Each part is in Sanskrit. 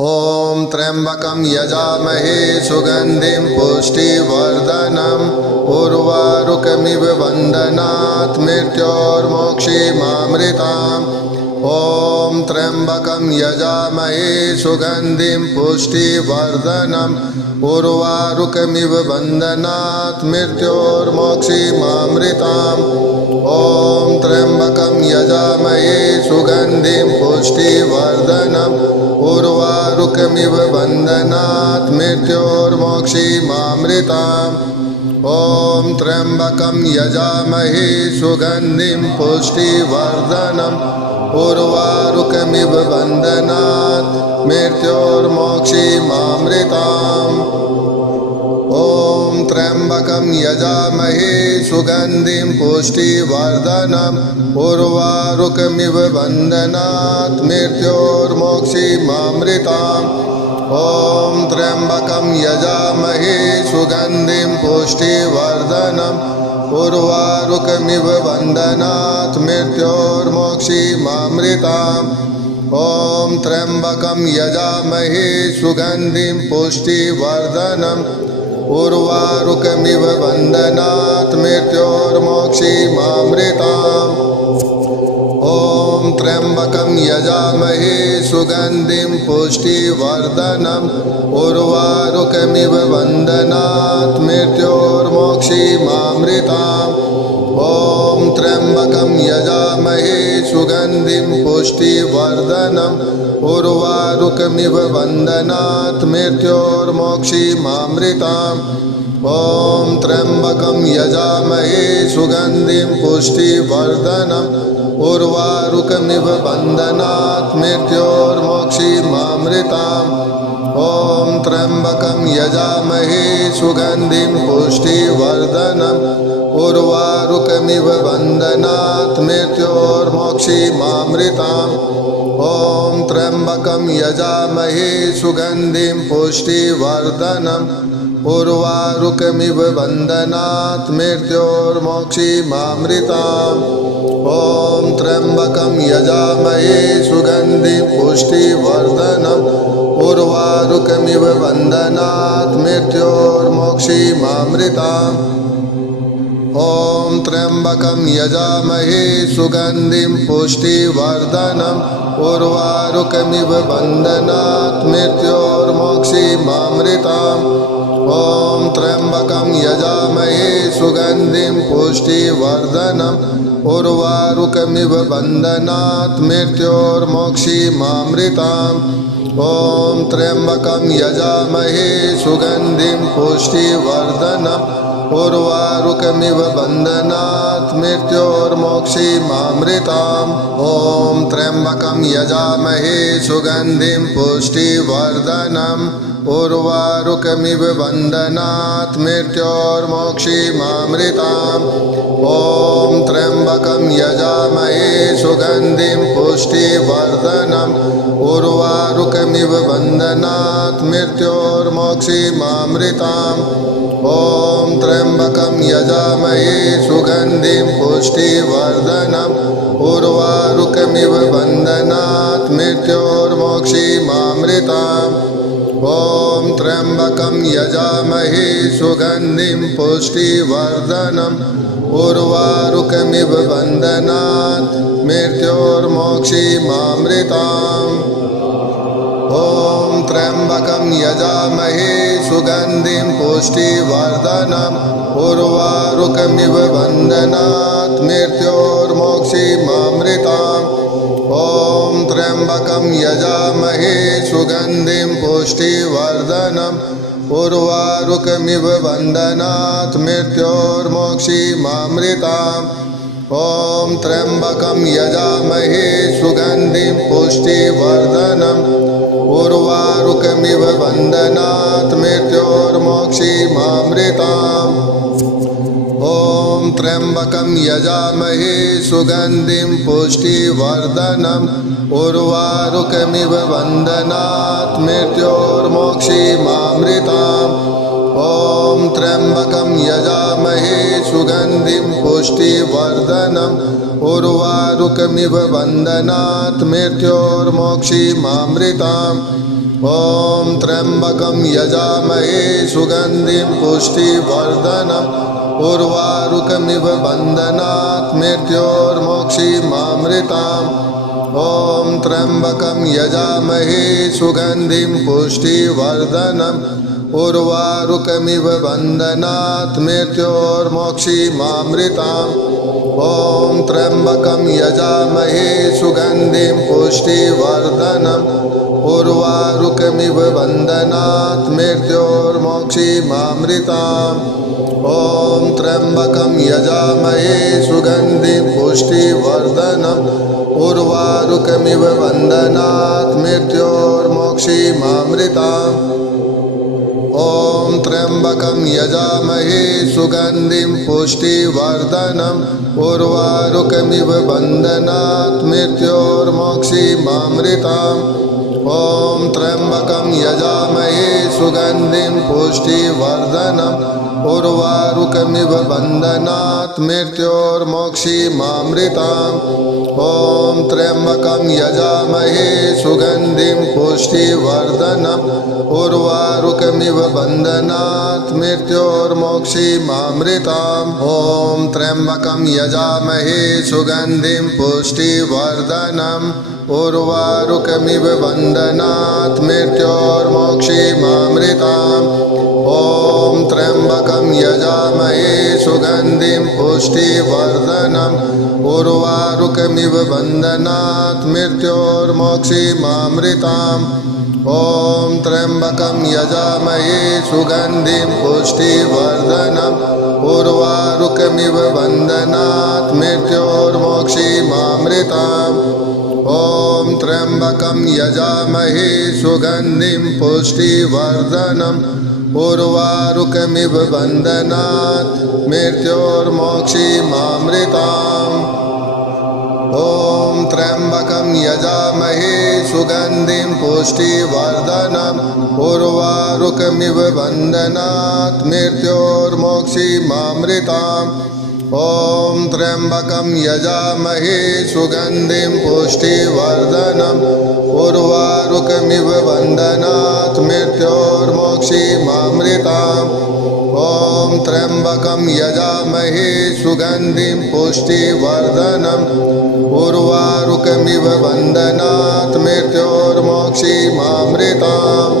ॐ त्र्यम्बकं यजामहे सुगन्धिं पुष्टिवर्धनम् उर्वारुकमिव बन्धनात् मृत्योर्मोक्षीमामृताम्। ॐ त्र्यम्बकं यजामहे सुगन्धिं पुष्टिवर्धनम् उर्वारुकमिव बन्धनात् मृत्योर्मोक्षीमामृताम्। ॐ त्र्यम्बकं यजामहे सुगन्धिं पुष्टिवर्धनम् उर्वारुकमिव बन्धनात् मृत्योर्मोक्षीमामृताम्। ॐ त्र्यम्बकं यजामहे सुगन्धिं पुष्टिवर्धनम् उर्वारुकमिव बन्धनात् मृत्योर्मोक्षीमामृताम्। ॐ त्र्यम्बकं यजामहे सुगन्धिं पुष्टिवर्धनम् उर्वारुकमिव बन्धनात् मृत्योर्मोक्षीमामृताम्। ॐ त्र्यम्बकं यजामहे सुगन्धिं पुष्टिवर्धनम् उर्वारुकमिव बन्धनात् मृत्योर्मोक्षीमामृताम्। ॐ त्र्यम्बकं यजामहे सुगन्धिं पुष्टिवर्धनम् उर्वारुकमिव बन्धनात् मृत्योर्मोक्षीमामृताम्। ॐ त्र्यम्बकं यजामहे सुगन्धिं पुष्टिवर्धनम् उर्वारुकमिव बन्धनात् मृत्योर्मोक्षीमामृताम्। ॐ त्र्यम्बकं यजामहे सुगन्धिं पुष्टिवर्धनम् उर्वारुकमिव बन्धनात् मृत्योर्मोक्षीमामृताम्। ॐ त्र्यम्बकं यजामहे सुगन्धिं पुष्टिवर्धनम् उर्वारुकमिव बन्धनात् मृत्योर्मोक्षीमामृताम्। ॐ त्र्यम्बकं यजामहे सुगन्धिं पुष्टिवर्धनम् उर्वारुकमिव बन्धनात् मृत्योर्मोक्षीमामृताम्। ॐ त्र्यम्बकं यजामहे सुगन्धिं पुष्टिवर्धनम् उर्वारुकमिव बन्धनात् मृत्योर्मोक्षीमामृताम्। ॐ त्र्यम्बकं यजामहे सुगन्धिं पुष्टिवर्धनम् उर्वारुकमिव बन्धनात् मृत्योर्मोक्षीमामृताम्। ॐ त्र्यम्बकं यजामहे सुगन्धिं पुष्टिवर्धनम् उर्वारुकमिव बन्धनात् मृत्योर्मोक्षीमामृताम्। ॐ त्र्यम्बकं यजामहे सुगन्धिं पुष्टिवर्धनम् उर्वारुकमिव बन्धनात् मृत्योर्मोक्षीमामृताम्। ॐ त्र्यम्बकं यजामहे सुगन्धिं पुष्टिवर्धनम् उर्वारुकमिव बन्धनात् मृत्योर्मोक्षीमामृताम्। ॐ त्र्यम्बकं यजामहे सुगन्धिं पुष्टिवर्धनम् उर्वारुकमिव बन्धनात् मृत्योर्मोक्षीमामृताम्। ॐ त्र्यम्बकं यजामहे सुगन्धिं पुष्टिवर्धनम् उर्वारुकमिव बन्धनात् मृत्योर्मोक्षीमामृताम्। ॐ त्र्यम्बकं यजामहे सुगन्धिं पुष्टिवर्धनम् उर्वारुकमिव बन्धनात् मृत्योर्मोक्षीमामृताम्। ॐ त्र्यम्बकं यजामहे सुगन्धिं पुष्टिवर्धनम् उर्वारुकमिव बन्धनात् मृत्योर्मोक्षीमामृताम्। ॐ त्र्यम्बकं यजामहे सुगन्धिं पुष्टिवर्धनम् उर्वारुकमिव बन्धनात् मृत्योर्मोक्षीमामृताम्। ॐ त्र्यम्बकं यजामहे सुगन्धिं पुष्टिवर्धनम् उर्वारुकमिव बन्धनात् मृत्योर्मोक्षीमामृताम्। ॐ त्र्यम्बकं यजामहे सुगन्धिं पुष्टिवर्धनम् उर्वारुकमिव बन्धनात् मृत्योर्मोक्षीमामृताम्। ॐ त्र्यम्बकं यजामहे सुगन्धिं पुष्टिवर्धनम् उर्वारुकमिव बन्धनात् मृत्योर्मोक्षीमामृताम्। ॐ त्र्यम्बकं यजामहे सुगन्धिं पुष्टिवर्धनम् उर्वारुकमिव बन्धनात् मृत्योर्मोक्षीमामृताम्। ॐ त्र्यम्बकं यजामहे सुगन्धिं पुष्टिवर्धनम् उर्वारुकमिव बन्धनात् मृत्योर्मोक्षीमामृताम् ॐ त्र्यम्बकं यजामहे सुगन्धिं पुष्टिवर्धनम् उर्वारुकमिव बन्धनात् मृत्योर्मोक्षीमामृताम् ॐ त्र्यम्बकं यजामहे सुगन्धिं पुष्टिवर्धनम् उर्वारुकमिव बन्धनात् मृत्योर्मोक्षीमामृताम् ॐ त्र्यम्बकं यजामहे सुगन्धिं पुष्टिवर्धनम् उर्वारुकमिव बन्धनात् मृत्योर्मोक्षीमामृताम् ॐ त्र्यम्बकं यजामहे सुगन्धिं पुष्टिवर्धनम् उर्वारुकमिव बन्धनात् मृत्योर्मोक्षीमामृताम् ॐ त्र्यम्बकं यजामहे सुगन्धिं पुष्टिवर्धनम् उर्वारुकमिव बन्धनात् मृत्योर्मोक्षीमामृताम् ॐ त्र्यम्बकं यजामहे सुगन्धिं पुष्टिवर्धनम् उर्वारुकमिव बन्धनात् मृत्योर्मोक्षीमामृताम् ॐ त्र्यम्बकं यजामहे सुगन्धिं पुष्टिवर्धनम् उर्वारुकमिव बन्धनात् मृत्योर्मोक्षीमामृताम् ॐ त्र्यम्बकं यजामहे सुगन्धिं पुष्टिवर्धनम् उर्वारुकमिव बन्धनात् मृत्योर्मोक्षीमामृताम् ॐ त्र्यम्बकं यजामहे सुगन्धिं पुष्टिवर्धनम् उर्वारुकमिव बन्धनात् मृत्योर्मोक्षीमामृताम् ॐ त्र्यम्बकं यजामहे सुगन्धिं पुष्टिवर्धनम् उर्वारुकमिव बन्धनात् मृत्योर्मोक्षीमामृताम् ॐ त्र्यम्बकं यजामहे सुगन्धिं पुष्टिवर्धनम् उर्वारुकमिव बन्धनात् मृत्योर्मोक्षीमामृताम् ॐ त्र्यम्बकं यजामहे सुगन्धिं पुष्टिवर्धनम् उर्वारुकमिव बन्धनात् मृत्योर्मोक्षीमामृताम् ॐ त्र्यम्बकं यजामहे सुगन्धिं पुष्टिवर्धनम् उर्वारुकमिव बन्धनात् मृत्योर्मोक्षीमामृताम्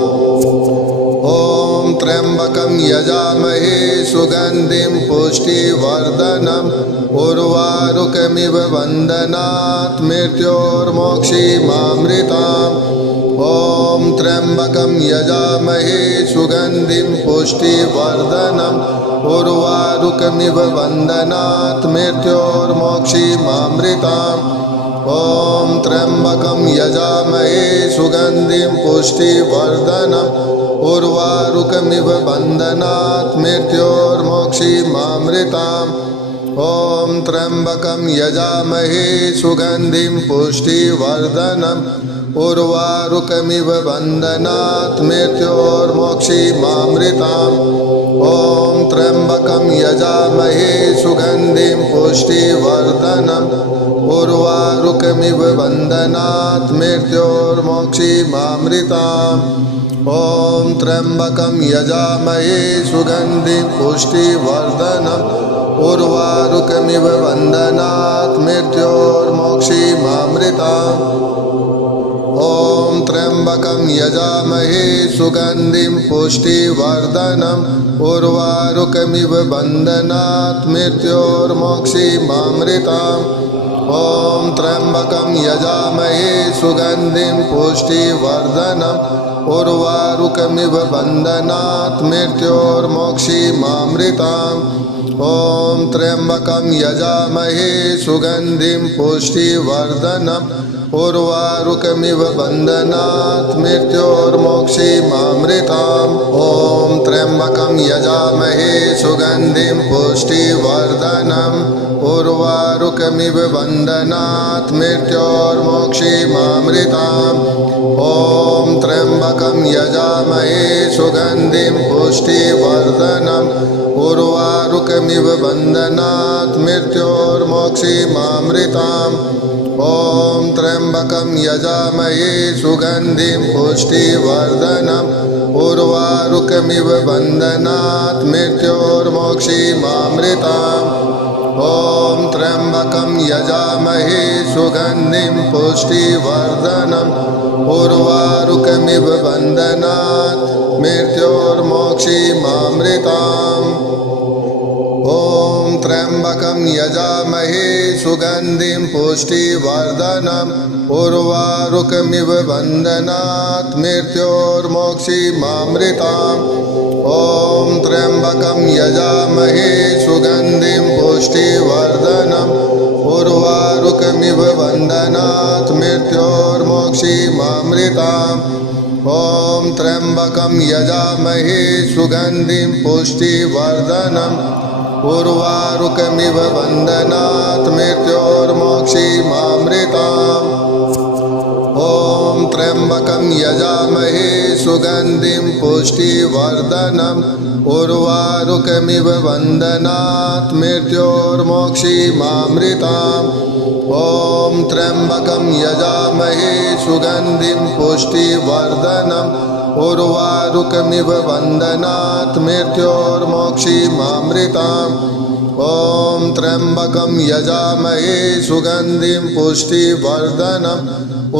ॐ त्र्यम्बकं यजामहे सुगन्धिं पुष्टिवर्धनम् उर्वारुकमिव बन्धनात् मृत्योर्मोक्षीमामृताम् ॐ त्र्यम्बकं यजामहे सुगन्धिं पुष्टिवर्धनम् उर्वारुकमिव बन्धनात् मृत्योर्मोक्षीमामृताम् ॐ त्र्यम्बकं यजामहे सुगन्धिं पुष्टिवर्धनम् उर्वारुकमिव बन्धनात् मृत्योर्मोक्षीमामृताम् ॐ त्र्यम्बकं यजामहे सुगन्धिं पुष्टिवर्धनम् उर्वारुकमिव बन्धनात् मृत्योर्मोक्षीमामृताम् ॐ त्र्यम्बकं यजामहे सुगन्धिं पुष्टिवर्धनम् उर्वारुकमिव बन्धनात् मृत्योर्मोक्षीमामृताम् ॐ त्र्यम्बकं यजामहे सुगन्धिं पुष्टिवर्धनम् उर्वारुकमिव बन्धनात् मृत्योर्मोक्षीमामृताम् ॐ त्र्यम्बकं यजामहे सुगन्धिं पुष्टिवर्धनम् उर्वारुकमिव बन्धनात् मृत्योर्मोक्षीमामृताम् ॐ त्र्यम्बकं यजामहे सुगन्धिं पुष्टिवर्धनम् उर्वारुकमिव बन्धनात् मृत्योर्मोक्षीमामृताम् ॐ त्र्यम्बकं यजामहे सुगन्धिं पुष्टिवर्धनम् उर्वारुकमिव बन्धनात् मृत्योर्मोक्षीमामृताम् ॐ त्र्यम्बकं यजामहे सुगन्धिं पुष्टिवर्धनम् उर्वारुकमिव बन्धनात् मृत्योर्मोक्षीमामृताम् ॐ त्र्यम्बकं यजामहे सुगन्धिं पुष्टिवर्धनम् उर्वारुकमिव बन्धनात् मृत्योर्मोक्षीमामृताम् ॐ त्र्यम्बकं यजामहे सुगन्धिं पुष्टिवर्धनम् उर्वारुकमिव बन्धनात् मृत्योर्मोक्षीमामृताम् ॐ त्र्यम्बकं यजामहे सुगन्धिं पुष्टिवर्धनम् उर्वारुकमिव बन्धनात् मृत्योर्मोक्षीमामृताम् ॐ त्र्यम्बकं यजामहे सुगन्धिं पुष्टिवर्धनम् उर्वारुकमिव बन्धनात् मृत्योर्मोक्षीमामृताम् ॐ त्र्यम्बकं यजामहे सुगन्धिं पुष्टिवर्धनम् उर्वारुकमिव बन्धनात् मृत्योर्मोक्षीमामृताम् ॐ त्र्यम्बकं यजामहे सुगन्धिं पुष्टिवर्धनम् उर्वारुकमिव बन्धनात् मृत्योर्मोक्षीमामृताम् ॐ त्र्यम्बकं यजामहे सुगन्धिं पुष्टिवर्धनम् उर्वारुकमिव बन्धनात् मृत्योर्मोक्षीमामृताम् ॐ त्र्यम्बकं यजामहे सुगन्धिं पुष्टिवर्धनम् उर्वारुकमिव बन्धनात् मृत्योर्मोक्षीमामृताम् ॐ त्र्यम्बकं यजामहे सुगन्धिं पुष्टिवर्धनम्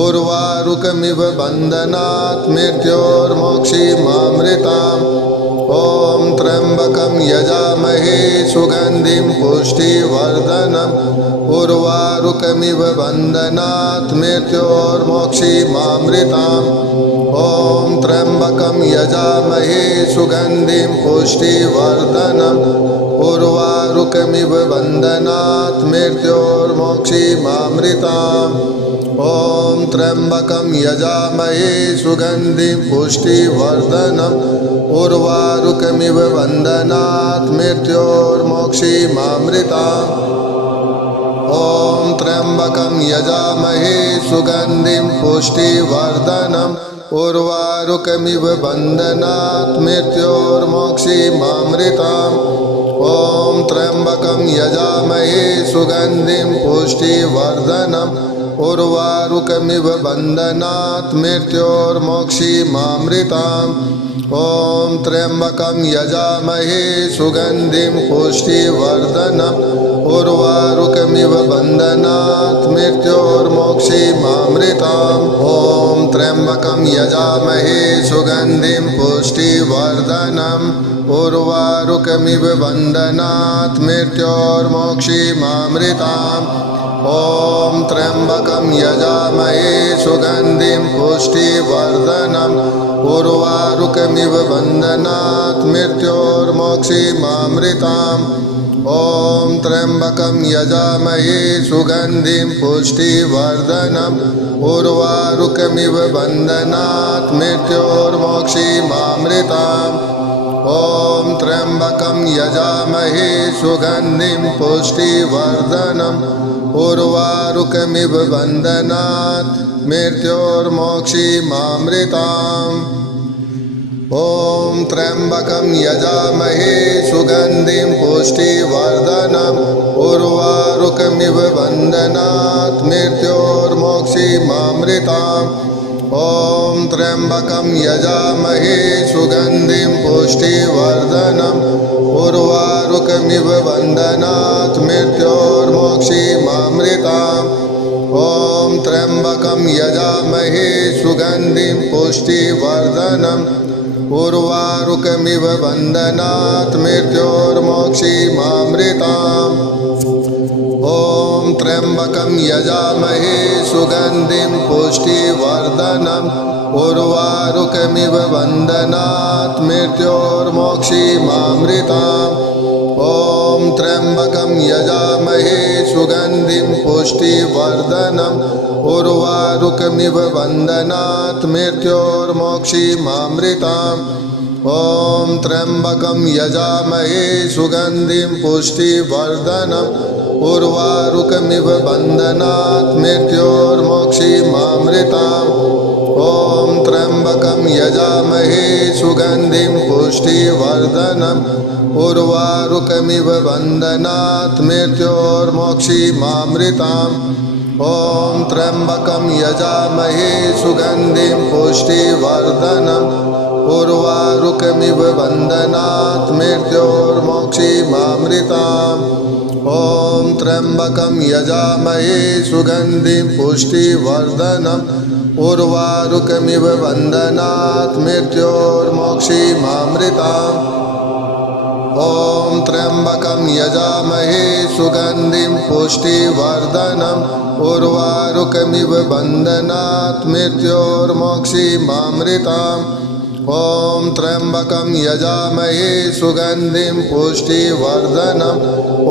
उर्वारुकमिव बन्धनात् मृत्योर्मोक्षीमामृताम् ॐ त्र्यम्बकं यजामहे सुगन्धिं पुष्टिवर्धनम् उर्वारुकमिव बन्धनात् मृत्योर्मोक्षीमामृताम् ॐ त्र्यम्बकं यजामहे सुगन्धिं पुष्टिवर्धनम् उर्वारुकमिव बन्धनात् मृत्योर्मोक्षीमामृताम् ॐ त्र्यम्बकं यजामहे सुगन्धिं पुष्टिवर्धनम् उर्वारुकमिव बन्धनात् मृत्योर्मोक्षीमामृताम् ॐ त्र्यम्बकं यजामहे सुगन्धिं पुष्टिवर्धनम् उर्वारुकमिव बन्धनात् मृत्योर्मोक्षीमामृताम् ॐ त्र्यम्बकं यजामहे सुगन्धिं पुष्टिवर्धनम् उर्वारुकमिव बन्धनात् मृत्योर्मोक्षीमामृताम् ॐ त्र्यम्बकं यजामहे सुगन्धिं पुष्टिवर्धनम् उर्वारुकमिव बन्धनात् मृत्योर्मोक्षीमामृताम् ॐ त्र्यम्बकं यजामहे सुगन्धिं पुष्टिवर्धनम् उर्वारुकमिव बन्धनात् मृत्योर्मोक्षीमामृताम् ॐ त्र्यम्बकं यजामहे सुगन्धिं पुष्टिवर्धनम् उर्वारुकमिव बन्धनात् मृत्योर्मोक्षीमामृताम् ॐ त्र्यम्बकं यजामहे सुगन्धिं पुष्टिवर्धनम् उर्वारुकमिव बन्धनात् मृत्योर्मोक्षीमामृताम् ॐ त्र्यम्बकं यजामहे सुगन्धिं पुष्टिवर्धनम् उर्वारुकमिव बन्धनात् मृत्योर्मोक्षीमामृताम् ॐ त्र्यम्बकं यजामहे सुगन्धिं पुष्टिवर्धनम् उर्वारुकमिव बन्धनात् मृत्योर्मोक्षीमामृताम् ॐ त्र्यम्बकं यजामहे सुगन्धिं पुष्टिवर्धनम् उर्वारुकमिव बन्धनात् मृत्योर्मोक्षीमामृताम् ॐ त्र्यम्बकं यजामहे सुगन्धिं पुष्टिवर्धनम् उर्वारुकमिव बन्धनात् मृत्योर्मोक्षीमामृताम् ॐ त्र्यम्बकं यजामहे सुगन्धिं पुष्टिवर्धनम् उर्वारुकमिव बन्धनात् मृत्योर्मोक्षीमामृताम् ॐ त्र्यम्बकं यजामहे सुगन्धिं पुष्टिवर्धनम् उर्वारुकमिव बन्धनात् मृत्योर्मोक्षीमामृताम् ॐ त्र्यम्बकं यजामहे सुगन्धिं पुष्टिवर्धनम् उर्वारुकमिव बन्धनात् मृत्योर्मोक्षीमामृताम् ॐ त्र्यम्बकं यजामहे सुगन्धिं पुष्टिवर्धनम् उर्वारुकमिव बन्धनात् मृत्योर्मोक्षीमामृताम् ॐ त्र्यम्बकं यजामहे सुगन्धिं पुष्टिवर्धनम् उर्वारुकमिव बन्धनात् मृत्योर्मोक्षीमामृताम् ॐ त्र्यम्बकं यजामहे सुगन्धिं पुष्टिवर्धनम् उर्वारुकमिव बन्धनात् मृत्योर्मोक्षीमामृताम् ॐ त्र्यम्बकं यजामहे सुगन्धिं पुष्टिवर्धनम् उर्वारुकमिव बन्धनात् मृत्योर्मोक्षीमामृताम् ॐ त्र्यम्बकं यजामहे सुगन्धिं पुष्टिवर्धनम्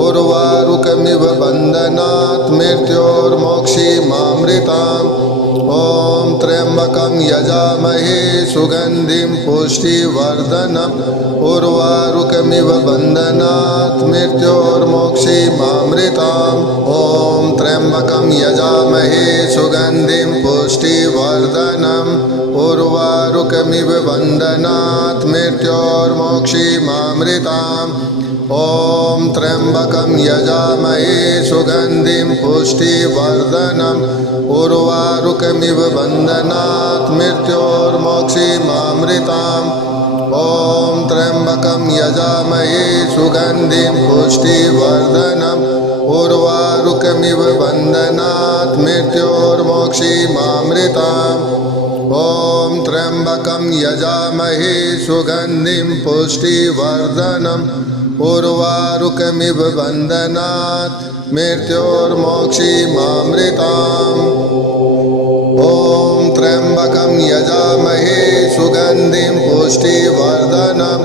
उर्वारुकमिव बन्धनात् मृत्योर्मोक्षीमामृताम् ॐ त्र्यम्बकं यजामहे सुगन्धिं पुष्टिवर्धनम् उर्वारुकमिव बन्धनात् मृत्योर्मोक्षीमामृताम् ॐ त्र्यम्बकं यजामहे सुगन्धिं पुष्टिवर्धनम् उर्वारुकमिव बन्धनात् मृत्योर्मोक्षीमामृताम् ॐ त्र्यम्बकं यजामहे सुगन्धिं पुष्टिवर्धनम् उर्वारुकमिव बन्धनात् मृत्योर्मोक्षीमामृताम् ॐ त्र्यम्बकं यजामहे सुगन्धिं पुष्टिवर्धनम् उर्वारुकमिव बन्धनात् मृत्योर्मोक्षीमामृताम् ॐ त्र्यम्बकं यजामहे सुगन्धिं पुष्टिवर्धनम् उर्वारुकमिव बन्धनात् मृत्योर्मोक्षीमामृताम् ॐ त्र्यम्बकं यजामहे सुगन्धिं पुष्टिवर्धनम्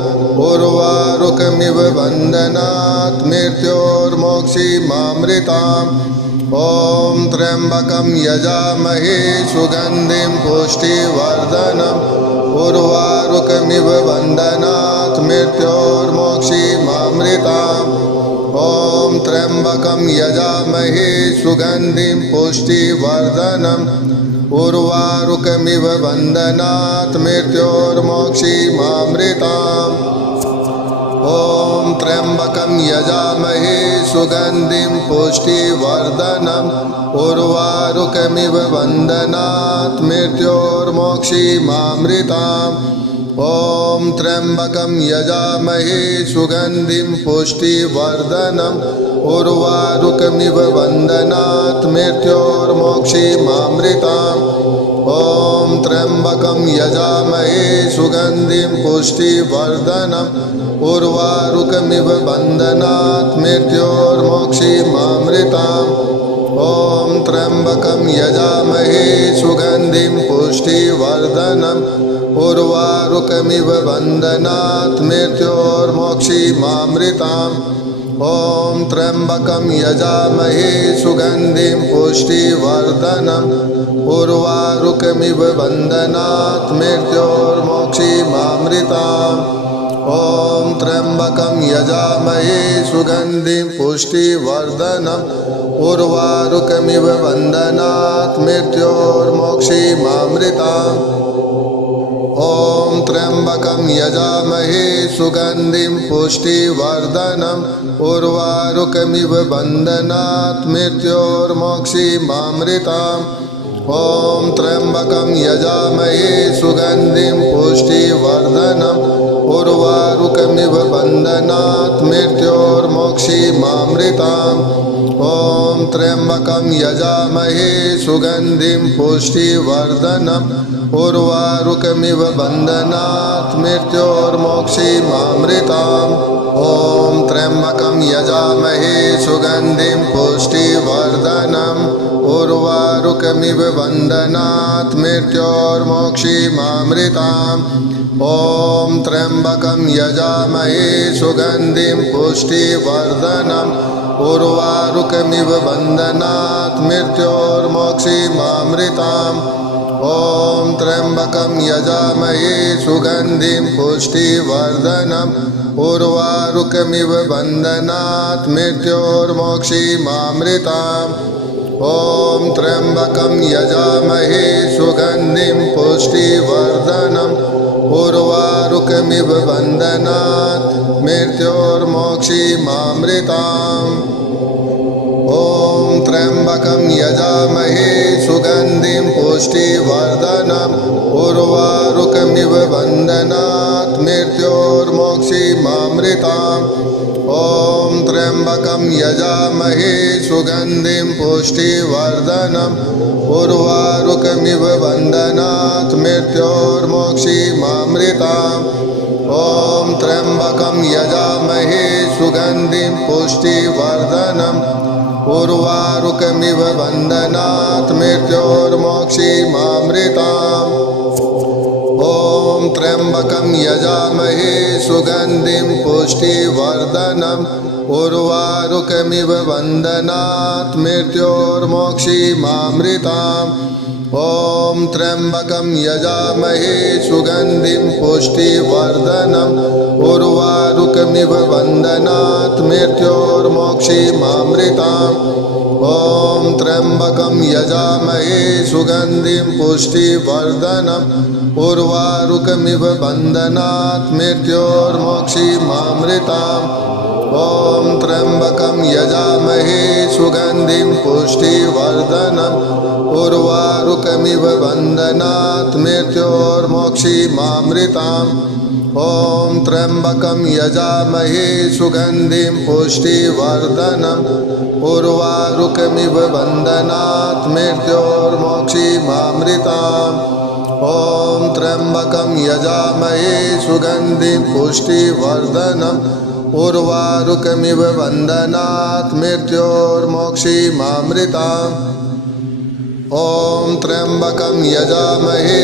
उर्वारुकमिव बन्धनात् मृत्योर्मोक्षीमामृताम् ॐ त्र्यम्बकं यजामहे सुगन्धिं पुष्टिवर्धनम् उर्वारुकमिव बन्धनात् मृत्योर्मोक्षीमामृताम् ॐ त्र्यम्बकं यजामहे सुगन्धिं पुष्टिवर्धनम् उर्वारुकमिव बन्धनात् मृत्योर्मोक्षीमामृताम् ॐ त्र्यम्बकं यजामहे सुगन्धिं पुष्टिवर्धनम् उर्वारुकमिव बन्धनात् मृत्योर्मोक्षीमामृताम् ॐ त्र्यम्बकं यजामहे सुगन्धिं पुष्टिवर्धनम् उर्वारुकमिव बन्धनात् मृत्योर्मोक्षीमामृताम् ॐ त्र्यम्बकं यजामहे सुगन्धिं पुष्टिवर्धनम् उर्वारुकमिव बन्धनात् मृत्योर्मोक्षीमामृताम् ॐ त्र्यम्बकं यजामहे सुगन्धिं पुष्टिवर्धनम् उर्वारुकमिव बन्धनात् मृत्योर्मोक्षीमामृताम् ॐ त्र्यम्बकं यजामहे सुगन्धिं पुष्टिवर्धनम् उर्वारुकमिव बन्धनात् मृत्योर्मोक्षीमामृताम् ॐ त्र्यम्बकं यजामहे सुगन्धिं पुष्टिवर्धनम् उर्वारुकमिव बन्धनात् मृत्योर्मोक्षीमामृताम् ॐ त्र्यम्बकं यजामहे सुगन्धिं पुष्टिवर्धनम् उर्वारुकमिव बन्धनात् मृत्योर्मोक्षीमामृताम् ॐ त्र्यम्बकं यजामहे सुगन्धिं पुष्टिवर्धनम् उर्वारुकमिव बन्धनात् मृत्योर्मोक्षीमामृताम् ॐ त्र्यम्बकं यजामहे सुगन्धिं पुष्टिवर्धनम् उर्वारुकमिव बन्धनात् मृत्योर्मोक्षीमामृताम् ॐ त्र्यम्बकं यजामहे सुगन्धिं पुष्टिवर्धनम् उर्वारुकमिव बन्धनात् मृत्योर्मोक्षीमामृताम् ॐ त्र्यम्बकं यजामहे सुगन्धिं पुष्टिवर्धनम् उर्वारुकमिव बन्धनात् मृत्योर्मोक्षीमामृताम् ॐ त्र्यम्बकं यजामहे सुगन्धिं पुष्टिवर्धनम् उर्वारुकमिव बन्धनात् मृत्योर्मोक्षीमामृताम् ॐ त्र्यम्बकं यजामहे सुगन्धिं पुष्टिवर्धनम् उर्वारुकमिव बन्धनात् मृत्योर्मोक्षीमामृताम् ॐ त्र्यम्बकं यजामहे सुगन्धिं पुष्टिवर्धनम् उर्वारुकमिव बन्धनात् मृत्योर्मोक्षीमामृताम् ॐ त्र्यम्बकं यजामहे सुगन्धिं पुष्टिवर्धनम् उर्वारुकमिव बन्धनात् मृत्योर्मोक्षीमामृताम् ॐ त्र्यम्बकं यजामहे सुगन्धिं पुष्टिवर्धनम् उर्वारुकमिव बन्धनात् मृत्योर्मोक्षीमामृताम् ॐ त्र्यम्बकं यजामहे सुगन्धिं पुष्टिवर्धनम् उर्वारुकमिव बन्धनात् मृत्योर्मोक्षीमामृताम् ॐ त्र्यम्बकं यजामहे सुगन्धिं पुष्टिवर्धनम् उर्वारुकमिव बन्धनात् मृत्योर्मोक्षीमामृताम् ॐ त्र्यम्बकं यजामहे सुगन्धिं पुष्टिवर्धनम् उर्वारुकमिव बन्धनात् मृत्योर्मोक्षीमामृताम् ॐ त्र्यम्बकं यजामहे सुगन्धिं पुष्टिवर्धनम् उर्वारुकमिव बन्धनात् मृत्योर्मोक्षीमामृताम् ॐ त्र्यम्बकं यजामहे सुगन्धिं पुष्टिवर्धनम् उर्वारुकमिव बन्धनात् मृत्योर्मोक्षीमामृताम् ॐ त्र्यम्बकं यजामहे सुगन्धिं पुष्टिवर्धनम् उर्वारुकमिव बन्धनात् मृत्योर्मोक्षीमामृताम् ॐ त्र्यम्बकं यजामहे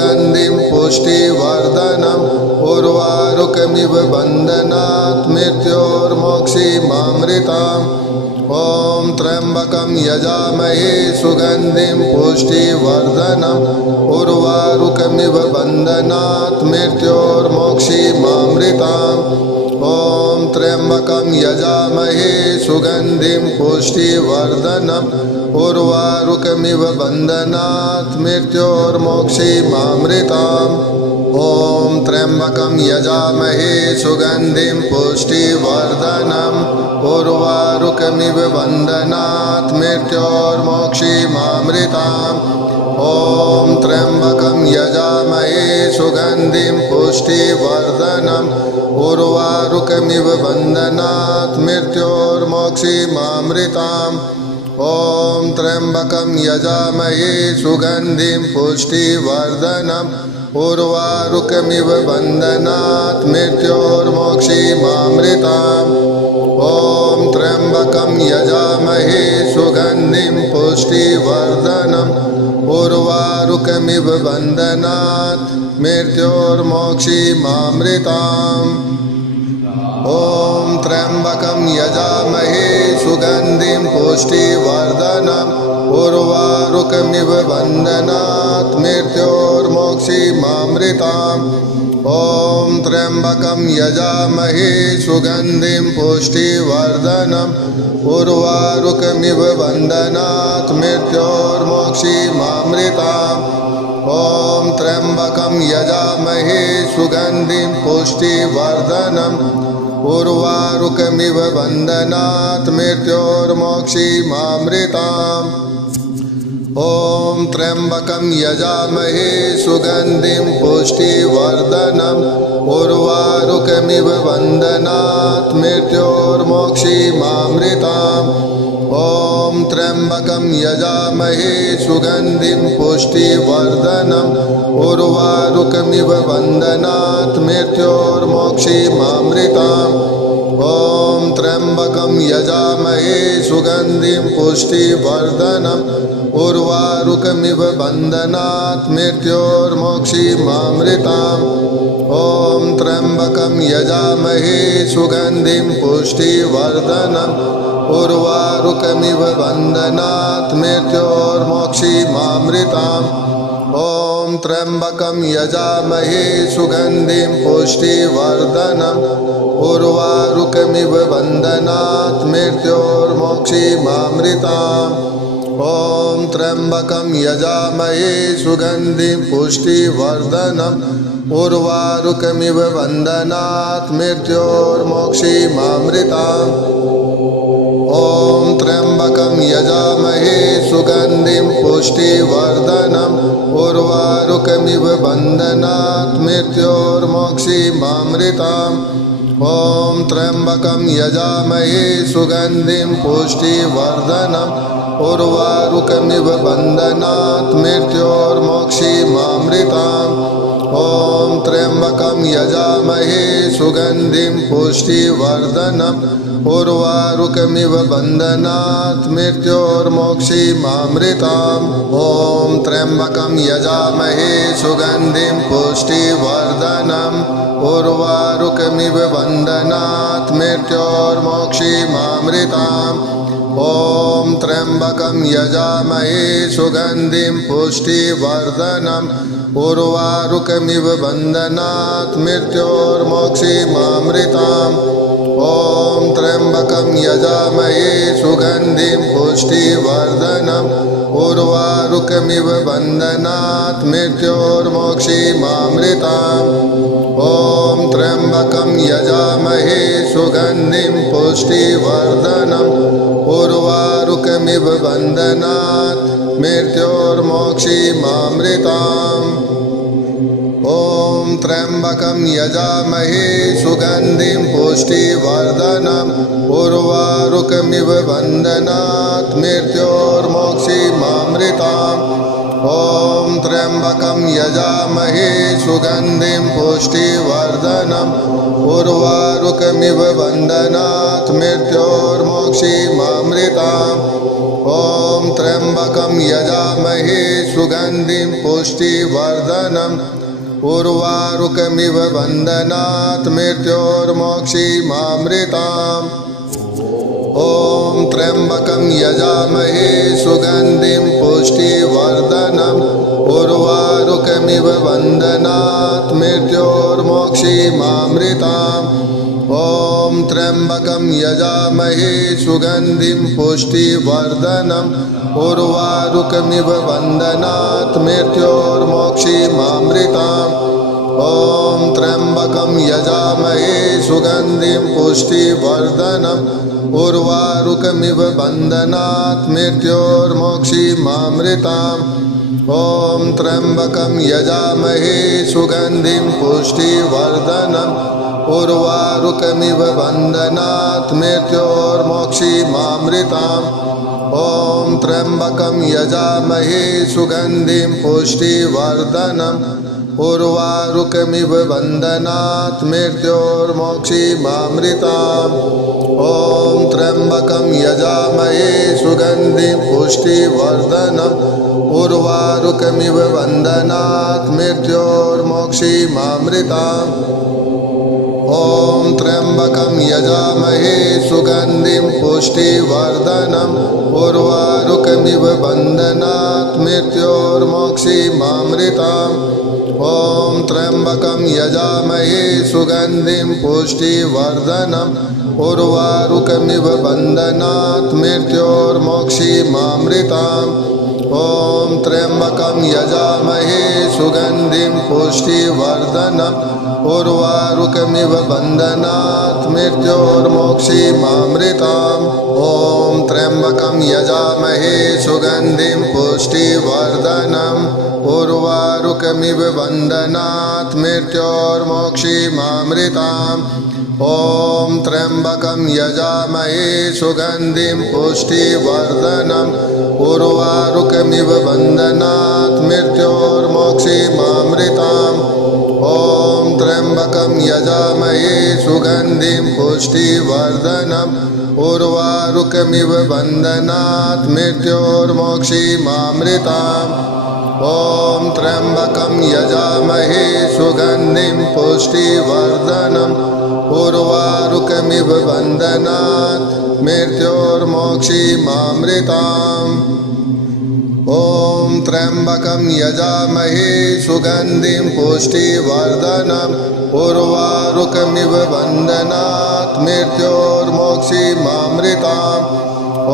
सुगन्धिं पुष्टिवर्धनम् उर्वारुकमिव बन्धनात् मृत्योर्मोक्षीमामृताम् ॐ त्र्यम्बकं यजामहे सुगन्धिं पुष्टिवर्धनम् उर्वारुकमिव बन्धनात् मृत्योर्मोक्षीमामृताम् ॐ त्र्यम्बकं यजामहे सुगन्धिं पुष्टिवर्धनम् उर्वारुकमिव बन्धनात् मृत्योर्मोक्षीमामृताम् ॐ त्र्यम्बकं यजामहे सुगन्धिं पुष्टिवर्धनम् उर्वारुकमिव बन्धनात् मृत्योर्मोक्षीमामृताम् ॐ त्र्यम्बकं यजामहे सुगन्धिं पुष्टिवर्धनम् उर्वारुकमिव बन्धनात् मृत्योर्मोक्षीमामृताम् ॐ त्र्यम्बकं यजामहे सुगन्धिं पुष्टिवर्धनम् उर्वारुकमिव बन्धनात् मृत्योर्मोक्षीमामृताम् ॐ त्र्यम्बकं यजामहे सुगन्धिं पुष्टिवर्धनम् उर्वारुकमिव बन्धनात् मृत्योर्मोक्षीमामृताम् ॐ त्र्यम्बकं यजामहे सुगन्धिं पुष्टिवर्धनम् उर्वारुकमिव बन्धनात् मृत्योर्मोक्षीमामृताम् ॐ त्र्यम्बकं यजामहे सुगन्धिं पुष्टिवर्धनम् उर्वारुकमिव बन्धनात् मृत्योर्मोक्षीमामृताम् ॐ त्र्यम्बकं यजामहे सुगन्धिं पुष्टिवर्धनम् उर्वारुकमिव बन्धनात् मृत्योर्मोक्षीमामृताम् ॐ त्र्यम्बकं यजामहे सुगन्धिं पुष्टिवर्धनम् उर्वारुकमिव बन्धनात् मृत्योर्मोक्षीमामृताम् ॐ त्र्यम्बकं यजामहे सुगन्धिं पुष्टिवर्धनम् उर्वारुकमिव बन्धनात् मृत्योर्मोक्षीमामृताम् ॐ त्र्यम्बकं यजामहे सुगन्धिं पुष्टिवर्धनम् उर्वारुकमिव बन्धनात् मृत्योर्मोक्षीमामृताम् ॐ त्र्यम्बकं यजामहे सुगन्धिं पुष्टिवर्धनम् उर्वारुकमिव बन्धनात् मृत्योर्मोक्षीमामृताम् ॐ त्र्यम्बकं यजामहे सुगन्धिं पुष्टिवर्धनम् उर्वारुकमिव बन्धनात् मृत्योर्मोक्षीमामृताम् ॐ त्र्यम्बकं यजामहे सुगन्धिं पुष्टिवर्धनम् उर्वारुकमिव बन्धनात् मृत्योर्मोक्षीमामृताम् ॐ त्र्यम्बकं यजामहे सुगन्धिं पुष्टिवर्धनम् उर्वारुकमिव बन्धनात् मृत्योर्मोक्षीमामृताम् ॐ त्र्यम्बकं यजामहे सुगन्धिं पुष्टिवर्धनम् उर्वारुकमिव बन्धनात् मृत्योर्मोक्षीमामृताम् ॐ त्र्यम्बकं यजामहे सुगन्धिं पुष्टिवर्धनम् उर्वारुकमिव बन्धनात् मृत्योर्मोक्षीमामृताम् ॐ त्र्यम्बकं यजामहे सुगन्धिं पुष्टिवर्धनम् उर्वारुकमिव बन्धनात् मृत्योर्मोक्षीमामृताम् ॐ त्र्यम्बकं यजामहे सुगन्धिं पुष्टिवर्धनम् उर्वारुकमिव बन्धनात् मृत्योर्मोक्षीमामृताम् ॐ त्र्यम्बकं यजामहे सुगन्धिं पुष्टिवर्धनम् उर्वारुकमिव बन्धनात् मृत्योर्मोक्षीमामृताम् ॐ त्र्यम्बकं यजामहे सुगन्धिं पुष्टिवर्धनम् उर्वारुकमिव बन्धनात् मृत्योर्मोक्षीमामृताम् ॐ त्र्यम्बकं यजामहे सुगन्धिं पुष्टिवर्धनम् उर्वारुकमिव बन्धनात् मृत्योर्मोक्षीमामृताम् ॐ त्र्यम्बकं यजामहे सुगन्धिं पुष्टिवर्धनम् उर्वारुकमिव बन्धनात् मृत्योर्मोक्षीमामृताम् ॐ त्र्यम्बकं यजामहे सुगन्धिं पुष्टिवर्धनम् उर्वारुकमिव बन्धनात् मृत्योर्मोक्षीमामृताम् ॐ त्र्यम्बकं यजामहे सुगन्धिं पुष्टिवर्धनम् उर्वारुकमिव बन्धनात् मृत्योर्मोक्षीमामृताम् ॐ त्र्यम्बकं यजामहे सुगन्धिं पुष्टिवर्धनम् उर्वारुकमिव बन्धनात् मृत्योर्मोक्षीमामृताम् ॐ त्र्यम्बकं यजामहे सुगन्धिं पुष्टिवर्धनम् उर्वारुकमिव बन्धनात् मृत्योर्मोक्षीमामृताम् ॐ त्र्यम्बकं यजामहे सुगन्धिं पुष्टिवर्धनम् उर्वारुकमिव बन्धनात् मृत्योर्मोक्षीमामृताम् ॐ त्र्यम्बकं यजामहे सुगन्धिं पुष्टिवर्धनम् उर्वारुकमिव बन्धनात् मृत्योर्मोक्षीमामृताम् ॐ त्र्यम्बकं यजामहे सुगन्धिं पुष्टिवर्धनम् उर्वारुकमिव बन्धनात् मृत्योर्मोक्षीमामृताम् ॐ त्र्यम्बकं यजामहे सुगन्धिं पुष्टिवर्धनम् उर्वारुकमिव बन्धनात् मृत्योर्मोक्षीमामृताम् ॐ त्र्यम्बकं यजामहे सुगन्धिं पुष्टिवर्धनम् उर्वारुकमिव बन्धनात् मृत्योर्मोक्षीमामृताम् ॐ त्र्यम्बकं यजामहे सुगन्धिं पुष्टिवर्धनम् उर्वारुकमिव बन्धनात् मृत्योर्मोक्षीमामृताम् ॐ त्र्यम्बकं यजामहे सुगन्धिं पुष्टिवर्धनम् उर्वारुकमिव बन्धनात् मृत्योर्मोक्षीमामृताम् ॐ त्र्यम्बकं यजामहे सुगन्धिं पुष्टिवर्धनम् उर्वारुकमिव बन्धनात् मृत्योर्मोक्षीमामृताम् ॐ त्र्यम्बकं यजामहे सुगन्धिं पुष्टिवर्धनम् उर्वारुकमिव बन्धनात् मृत्योर्मोक्षीमामृताम् ॐ त्र्यम्बकं यजामहे सुगन्धिं पुष्टिवर्धनम् उर्वारुकमिव बन्धनात् मृत्योर्मोक्षीमामृताम् ॐ त्र्यम्बकं यजामहे सुगन्धिं पुष्टिवर्धनम् उर्वारुकमिव बन्धनात् मृत्योर्मोक्षीमामृताम्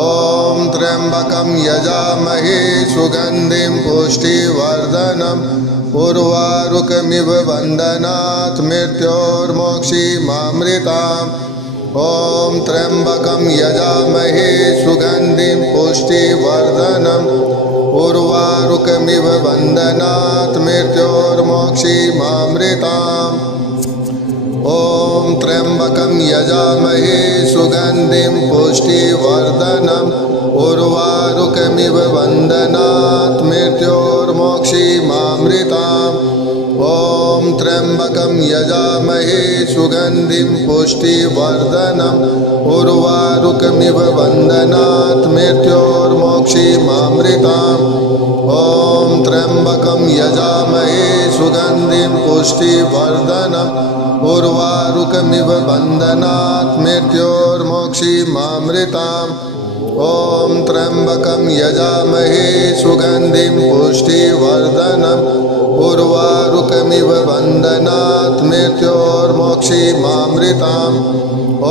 ॐ त्र्यम्बकं यजामहे सुगन्धिं पुष्टिवर्धनम् उर्वारुकमिव बन्धनात् मृत्योर्मोक्षीमामृताम् ॐ त्र्यम्बकं यजामहे सुगन्धिं पुष्टिवर्धनम् उर्वारुकमिव बन्धनात् मृत्योर्मोक्षीमामृताम् ॐ त्र्यम्बकं यजामहे सुगन्धिं पुष्टिवर्धनम् उर्वारुकमिव बन्धनात् मृत्योर्मोक्षीमामृताम् ॐ त्र्यम्बकं यजामहे सुगन्धिं पुष्टिवर्धनम् उर्वारुकमिव बन्धनात् मृत्योर्मोक्षीमामृताम् ॐ त्र्यम्बकं यजामहे सुगन्धिं पुष्टिवर्धनम् उर्वारुकमिव बन्धनात् मृत्योर्मोक्षीमामृताम् ॐ त्र्यम्बकं यजामहे सुगन्धिं पुष्टिवर्धनम् उर्वारुकमिव बन्धनात् मृत्योर्मोक्षीमामृताम् ॐ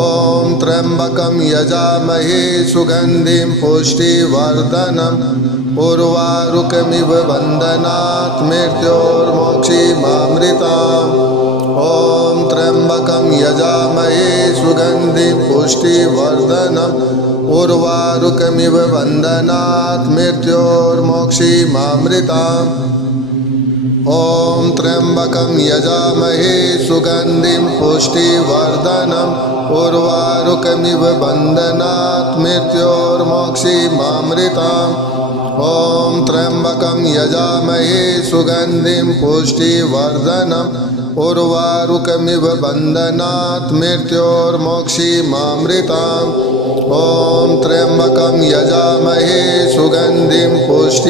त्र्यम्बकं यजामहे सुगन्धिं पुष्टिवर्धनम् उर्वारुकमिव बन्धनात् मृत्योर्मोक्षीमामृताम् ॐ त्र्यम्बकं यजामहे सुगन्धिं पुष्टिवर्धनम् उर्वारुकमिव बन्धनात् मृत्योर्मोक्षीमामृताम् ॐ त्र्यम्बकं यजामहे सुगन्धिं पुष्टिवर्धनम् उर्वारुकमिव बन्धनात् मृत्योर्मोक्षीमामृताम् ॐ त्र्यम्बकं यजामहे सुगन्धिं पुष्टिवर्धनम् उर्वारुकमिव बन्धनात् मृत्योर्मोक्षीमामृताम् ॐ त्र्यम्बकं यजामहे सुगन्धिं पुष्टिवर्धनम्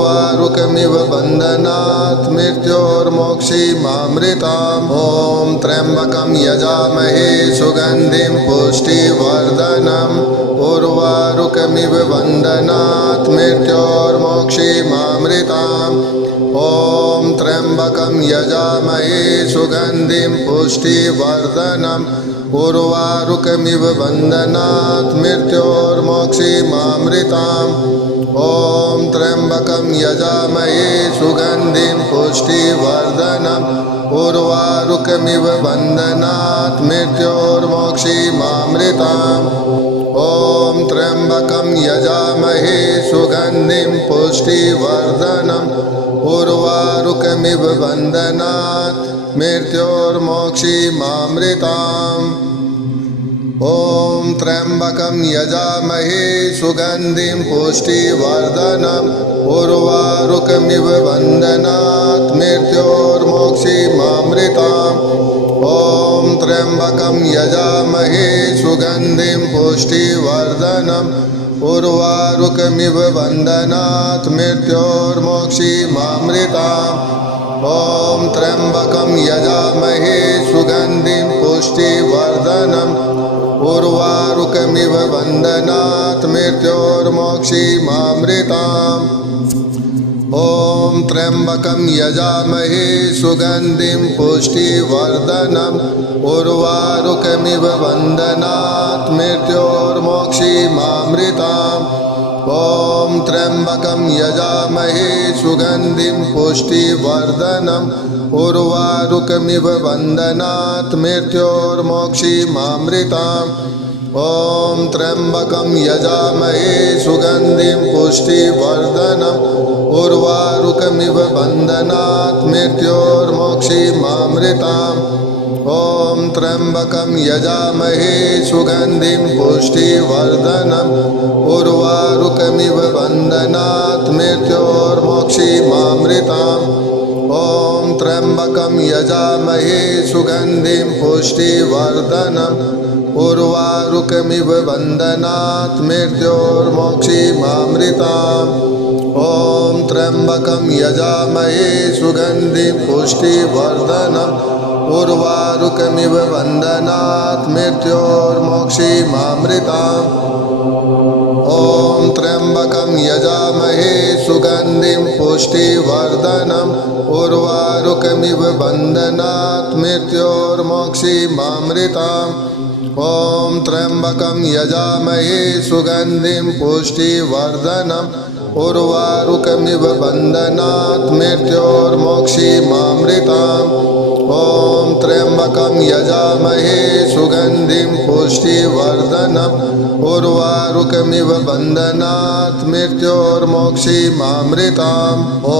उर्वारुकमिव बन्धनात् मृत्योर्मोक्षीमामृताम् ॐ त्र्यम्बकं यजामहे सुगन्धिं पुष्टिवर्धनम् उर्वारुकमिव बन्धनात् मृत्योर्मोक्षीमामृताम् ॐ त्र्यम्बकं यजामहे सुगन्धिं पुष्टिवर्धनम् उर्वारुकमिव बन्धनात् मृत्योर्मोक्षीमामृताम् ॐ त्र्यम्बकं यजामहे सुगन्धिं पुष्टिवर्धनम् उर्वारुकमिव बन्धनात् मृत्योर्मोक्षीमामृताम् ॐ त्र्यम्बकं यजामहे सुगन्धिं पुष्टिवर्धनम् उर्वारुकमिव बन्धनात् मृत्योर्मोक्षीमामृताम् ॐ त्र्यम्बकं यजामहे सुगन्धिं पुष्टिवर्धनम् उर्वारुकमिव बन्धनात् मृत्योर्मोक्षीमामृताम् ॐ त्र्यम्बकं यजामहे सुगन्धिं पुष्टिवर्धनम् उर्वारुकमिव बन्धनात् मृत्योर्मोक्षीमामृताम् ॐ त्र्यम्बकं यजामहे सुगन्धिं पुष्टिवर्धनम् उर्वारुकमिव बन्धनात् मृत्योर्मोक्षीमामृताम् ॐ त्र्यम्बकं यजामहे सुगन्धिं पुष्टिवर्धनम् उर्वारुकमिव बन्धनात् मृत्योर्मोक्षीमामृताम् ॐ त्र्यम्बकं यजामहे सुगन्धिं पुष्टिवर्धनम् उर्वारुकमिव बन्धनात् मृत्योर्मोक्षीमामृताम् ॐ त्र्यम्बकं यजामहे सुगन्धिं पुष्टिवर्धनम् उर्वारुकमिव बन्धनात् मृत्योर्मोक्षीमामृताम् ॐ त्र्यम्बकं यजामहे सुगन्धिं पुष्टिवर्धनम् उर्वारुकमिव बन्धनात् मृत्योर्मोक्षीमामृताम् ॐ त्र्यम्बकं यजामहे सुगन्धिं पुष्टिवर्धनम् उर्वारुकमिव बन्धनात् मृत्योर्मोक्षीमामृताम् ॐ त्र्यम्बकं यजामहे सुगन्धिं पुष्टिवर्धनम् उर्वारुकमिव बन्धनात् मृत्योर्मोक्षीमामृताम् ॐ त्र्यम्बकं यजामहे सुगन्धिं पुष्टिवर्धनम् उर्वारुकमिव बन्धनात् मृत्योर्मोक्षीमामृताम् ॐ त्र्यम्बकं यजामहे सुगन्धिं पुष्टिवर्धनम् उर्वारुकमिव बन्धनात् मृत्योर्मोक्षीमामृताम् ॐ त्र्यम्बकं यजामहे सुगन्धिं पुष्टिवर्धनम् उर्वारुकमिव बन्धनात् मृत्योर्मोक्षीमामृताम् ॐ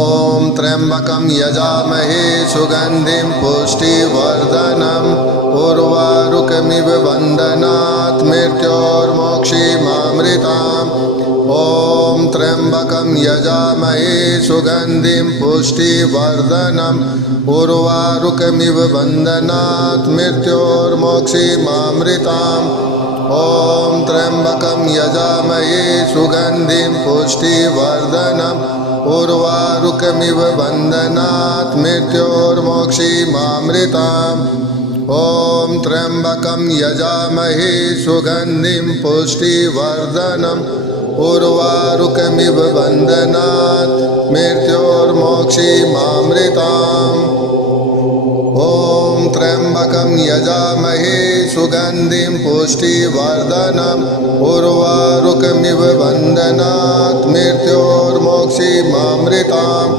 त्र्यम्बकं यजामहे सुगन्धिं पुष्टिवर्धनम् उर्वारुकमिव बन्धनात् मृत्योर्मोक्षीमामृताम् ॐ त्र्यम्बकं यजामहे सुगन्धिं पुष्टिवर्धनम् उर्वारुकमिव बन्धनात् मृत्योर्मोक्षीमामृताम् ॐ त्र्यम्बकं यजामहे सुगन्धिं पुष्टिवर्धनम् उर्वारुकमिव बन्धनात् मृत्योर्मोक्षीमामृताम् ॐ त्र्यम्बकं यजामहे सुगन्धिं पुष्टिवर्धनम् उर्वारुकमिव बन्धनात् मृत्योर्मोक्षीमामृताम् ॐ त्र्यम्बकं यजामहे सुगन्धिं पुष्टिवर्धनम् उर्वारुकमिव बन्धनात् मृत्योर्मोक्षीमामृताम्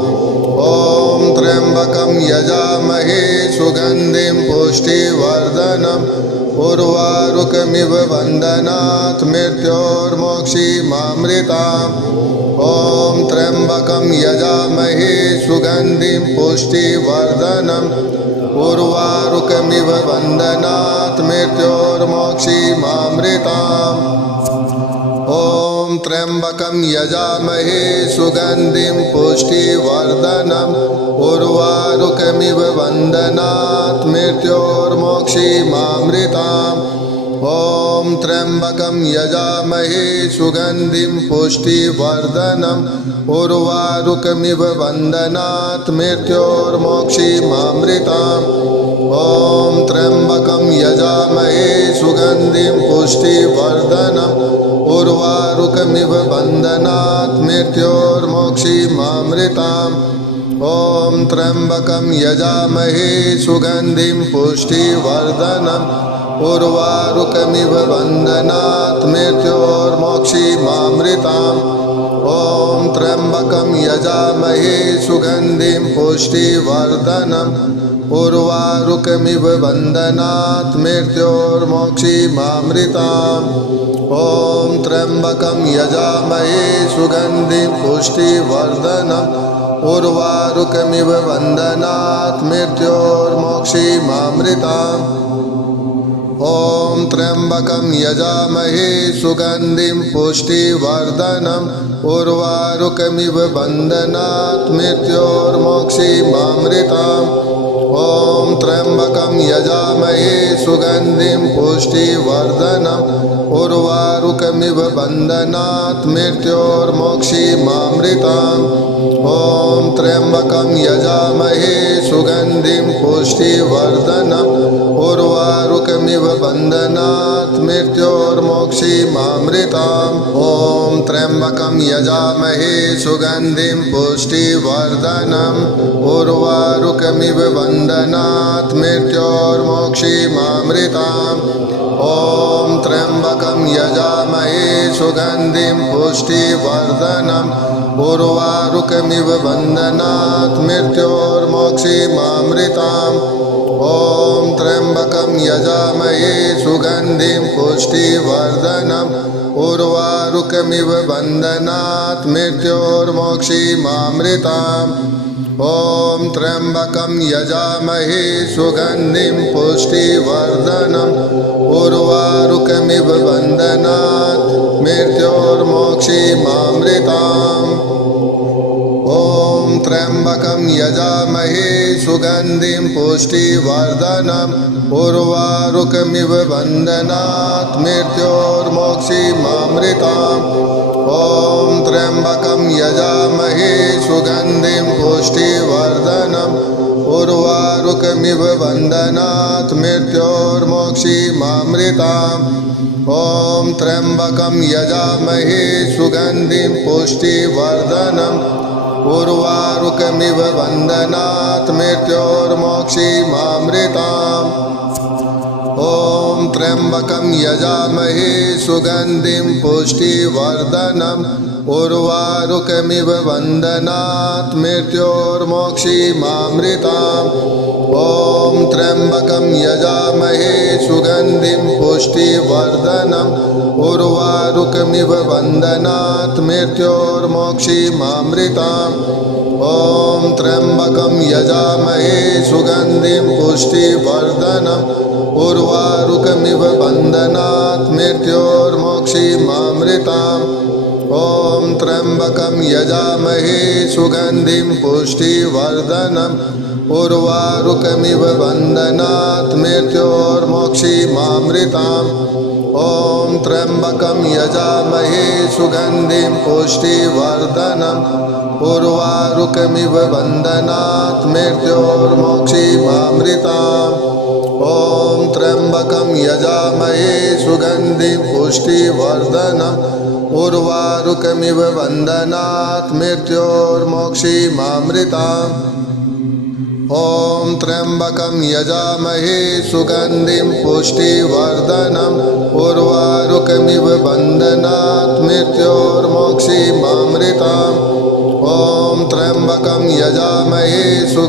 ॐ त्र्यम्बकं यजामहे सुगन्धिं पुष्टिवर्धनम् उर्वारुकमिव बन्धनात् मृत्योर्मोक्षीमामृताम् ॐ त्र्यम्बकं यजामहे सुगन्धिं पुष्टिवर्धनम् उर्वारुकमिव बन्धनात् मृत्योर्मोक्षीमामृताम् ॐ त्र्यम्बकं यजामहे सुगन्धिं पुष्टिवर्धनम् उर्वारुकमिव बन्धनात् मृत्योर्मोक्षीमामृताम् ॐ त्र्यम्बकं यजामहे सुगन्धिं पुष्टिवर्धनम् उर्वारुकमिव बन्धनात् मृत्योर्मोक्षीमामृताम् ॐ त्र्यम्बकं यजामहे सुगन्धिं पुष्टिवर्धनम् उर्वारुकमिव बन्धनात् मृत्योर्मोक्षीमामृताम् ॐ त्र्यम्बकं यजामहे सुगन्धिं पुष्टिवर्धनम् उर्वारुकमिव बन्धनात् मृत्योर्मोक्षीमामृताम् ॐ त्र्यम्बकं यजामहे सुगन्धिं पुष्टिवर्धनम् उर्वारुकमिव बन्धनात् मृत्योर्मोक्षीमामृताम् ॐ त्र्यम्बकं यजामहे सुगन्धिं पुष्टिवर्धनम् उर्वारुकमिव बन्धनात् मृत्योर्मोक्षीमामृताम् ॐ त्र्यम्बकं यजामहे सुगन्धिं पुष्टिवर्धनम् उर्वारुकमिव बन्धनात् मृत्योर्मोक्षीमामृताम् ॐ त्र्यम्बकं यजामहे सुगन्धिं पुष्टिवर्धनम् उर्वारुकमिव बन्धनात् मृत्योर्मोक्षीमामृताम् ॐ त्र्यम्बकं यजामहे सुगन्धिं पुष्टिवर्धनम् उर्वारुकमिव बन्धनात् मृत्योर्मोक्षीमामृताम् ॐ त्र्यम्बकं यजामहे सुगन्धिं पुष्टिवर्धनम् उर्वारुकमिव बन्धनात् मृत्योर्मोक्षीमामृताम् ॐ त्र्यम्बकं यजामहे सुगन्धिं पुष्टिवर्धनम् उर्वारुकमिव बन्धनात् मृत्योर्मोक्षीमामृताम् ॐ त्र्यम्बकं यजामहे सुगन्धिं पुष्टिवर्धनम् उर्वारुकमिव बन्धनात् मृत्योर्मोक्षीमामृताम् ॐ त्र्यम्बकं यजामहे सुगन्धिं पुष्टिवर्धनम् उर्वारुकमिव बन्धनात् मृत्योर्मोक्षीमामृताम् ॐ त्र्यम्बकं यजामहे सुगन्धिं पुष्टिवर्धनम् उर्वारुकमिव बन्धनात् मृत्योर्मोक्षीमामृताम् ॐ त्र्यम्बकं यजामहे सुगन्धिं पुष्टिवर्धनम् उर्वारुकमिव बन्धनात् मृत्योर्मोक्षीमामृताम् ॐ त्र्यम्बकं यजामहे सुगन्धिं पुष्टिवर्धनम् उर्वारुकमिव बन्धनात् मृत्योर्मोक्षीमामृताम् ॐ त्र्यम्बकं यजामहे सुगन्धिं पुष्टिवर्धनम् उर्वारुकमिव बन्धनात् मृत्योर्मोक्षीमामृताम् ॐ त्र्यम्बकं यजामहे सुगन्धिं पुष्टिवर्धनम् उर्वारुकमिव बन्धनात् मृत्योर्मोक्षीमामृताम् ॐ त्र्यम्बकं यजामहे सुगन्धिं पुष्टिवर्धनम् उर्वारुकमिव बन्धनात् मृत्योर्मोक्षीमामृताम् ॐ त्र्यम्बकं यजामहे सुगन्धिं पुष्टिवर्धनम् उर्वारुकमिव बन्धनात् मृत्योर्मोक्षीमामृताम् ॐ त्र्यम्बकं यजामहे सुगन्धिं पुष्टिवर्धनम् उर्वारुकमिव बन्धनात् मृत्योर्मोक्षीमामृताम् ॐ त्र्यम्बकं यजामहे सुगन्धिं पुष्टिवर्धनम् उर्वारुकमिव बन्धनात् मृत्योर्मोक्षीमामृताम् ॐ त्र्यम्बकं यजामहे सुगन्धिं पुष्टिवर्धनम् उर्वारुकमिव बन्धनात् मृत्योर्मोक्षीमामृताम् ॐ त्र्यम्बकं यजामहे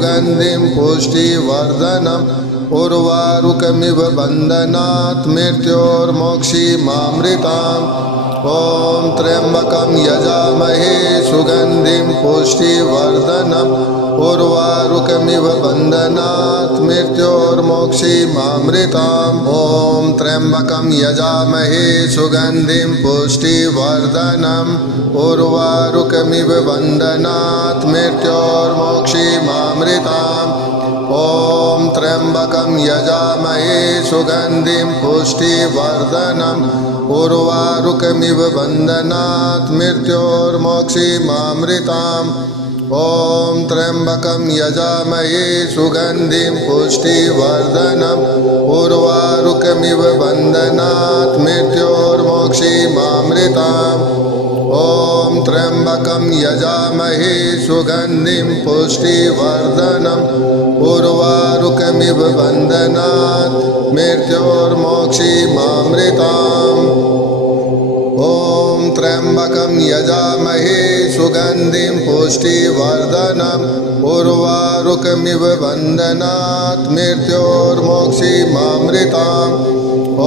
सुगन्धिं पुष्टिवर्धनम् उर्वारुकमिव बन्धनात् मृत्योर्मोक्षीमामृताम् ॐ त्र्यम्बकं यजामहे सुगन्धिं पुष्टिवर्धनम् उर्वारुकमिव बन्धनात् मृत्योर्मोक्षीमामृताम् ॐ त्र्यम्बकं यजामहे सुगन्धिं पुष्टिवर्धनम् उर्वारुकमिव बन्धनात् मृत्योर्मोक्षीमामृताम् ॐ त्र्यम्बकं यजामहे सुगन्धिं पुष्टिवर्धनम् उर्वारुकमिव बन्धनात् मृत्योर्मोक्षीमामृताम् ॐ त्र्यम्बकं यजामहे सुगन्धिं पुष्टिवर्धनम् उर्वारुकमिव बन्धनात् मृत्योर्मोक्षीमामृताम् ॐ त्र्यम्बकं यजामहे सुगन्धिं पुष्टिवर्धनम् उर्वारुकमिव बन्धनात् मृत्योर्मोक्षीमामृताम् ॐ त्र्यम्बकं यजामहे सुगन्धिं पुष्टिवर्धनम् उर्वारुकमिव बन्धनात् मृत्योर्मोक्षीमामृताम्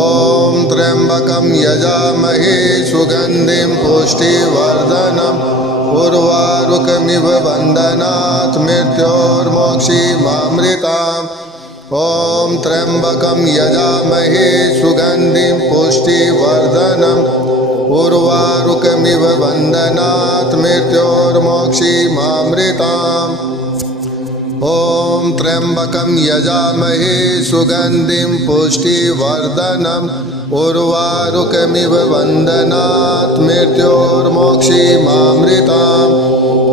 ॐ त्र्यम्बकं यजामहे सुगन्धिं पुष्टिवर्धनम् उर्वारुकमिव बन्धनात् मृत्योर्मोक्षीमामृताम् ॐ त्र्यम्बकं यजामहे सुगन्धिं पुष्टिवर्धनम् उर्वारुकमिव बन्धनात् मृत्योर्मोक्षीमामृताम् ॐ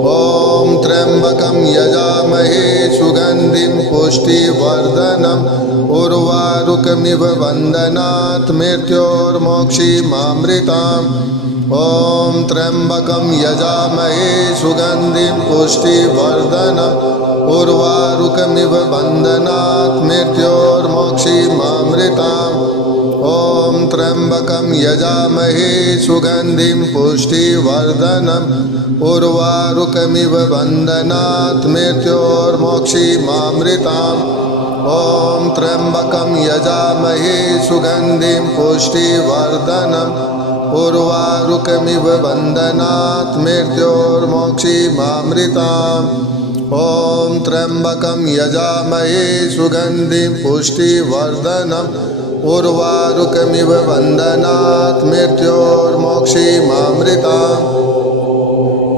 त्र्यम्बकं यजामहे सुगन्धिं पुष्टिवर्धनम् उर्वारुकमिव बन्धनात् मृत्योर्मोक्षीमामृताम् ॐ त्र्यम्बकं यजामहे सुगन्धिं पुष्टिवर्धनम् उर्वारुकमिव बन्धनात् मृत्योर्मोक्षीमामृताम् ॐ त्र्यम्बकं यजामहे सुगन्धिं पुष्टिवर्धनम् उर्वारुकमिव बन्धनात् मृत्योर्मोक्षीमामृताम् ॐ त्र्यम्बकं यजामहे सुगन्धिं पुष्टिवर्धनम् उर्वारुकमिव बन्धनात् मृत्योर्मोक्षीमामृताम् ॐ त्र्यम्बकं यजामहे सुगन्धिं पुष्टिवर्धनम् उर्वारुकमिव बन्धनात् मृत्योर्मोक्षीमामृताम् ॐ त्र्यम्बकं यजामहे सुगन्धिं पुष्टिवर्धनम् उर्वारुकमिव बन्धनात् मृत्योर्मोक्षीमामृताम्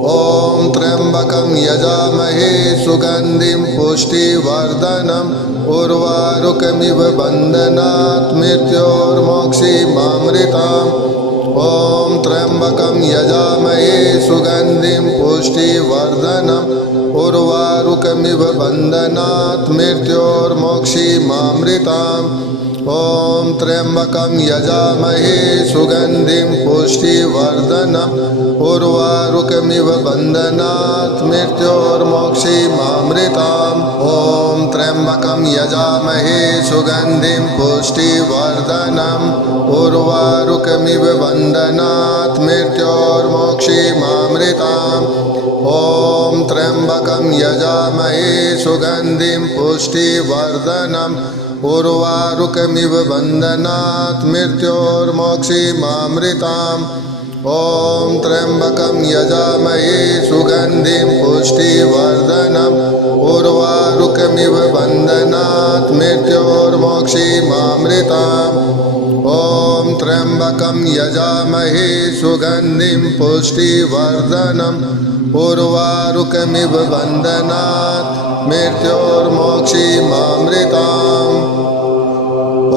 ॐ त्र्यम्बकं यजामहे सुगन्धिं पुष्टिवर्धनम् उर्वारुकमिव बन्धनात् मृत्योर्मोक्षीमामृताम् ॐ त्र्यम्बकं यजामहे सुगन्धिं पुष्टिवर्धनम् उर्वारुकमिव बन्धनात् मृत्योर्मोक्षीमामृताम् ॐ त्र्यम्बकं यजामहे सुगन्धिं पुष्टिवर्धनम् उर्वारुकमिव बन्धनात् मृत्योर्मोक्षीमामृताम् ॐ त्र्यम्बकं यजामहे सुगन्धिं पुष्टिवर्धनम् उर्वारुकमिव बन्धनात् मृत्योर्मोक्षीमामृताम् ॐ त्र्यम्बकं यजामहे सुगन्धिं पुष्टिवर्धनम् उर्वारुकमिव बन्धनात् मृत्योर्मोक्षीमामृताम् ॐ त्र्यम्बकं यजामहे सुगन्धिं पुष्टिवर्धनम् उर्वारुकमिव बन्धनात् मृत्योर्मोक्षीमामृताम् ॐ त्र्यम्बकं यजामहे सुगन्धिं पुष्टिवर्धनम् उर्वारुकमिव बन्धनात् मृत्योर्मोक्षीमामृताम्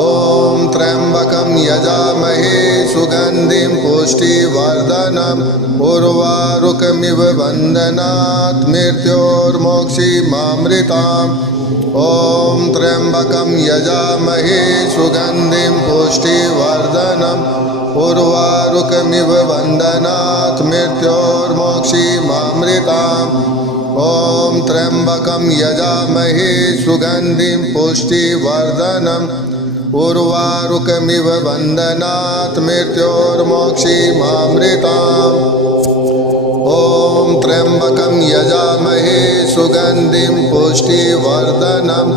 ॐ त्र्यम्बकं यजामहे सुगन्धिं पुष्टिवर्धनम् उर्वारुकमिव बन्धनात् मृत्योर्मोक्षीमामृताम् ॐ त्र्यम्बकं यजामहे सुगन्धिं पुष्टिवर्धनम् उर्वारुकमिव बन्धनात् मृत्योर्मोक्षीमामृताम् ॐ त्र्यम्बकं यजामहे सुगन्धिं पुष्टिवर्धनम् उर्वारुकमिव बन्धनात् मृत्योर्मोक्षीमामृताम् ॐ त्र्यम्बकं यजामहे सुगन्धिं पुष्टिवर्धनम्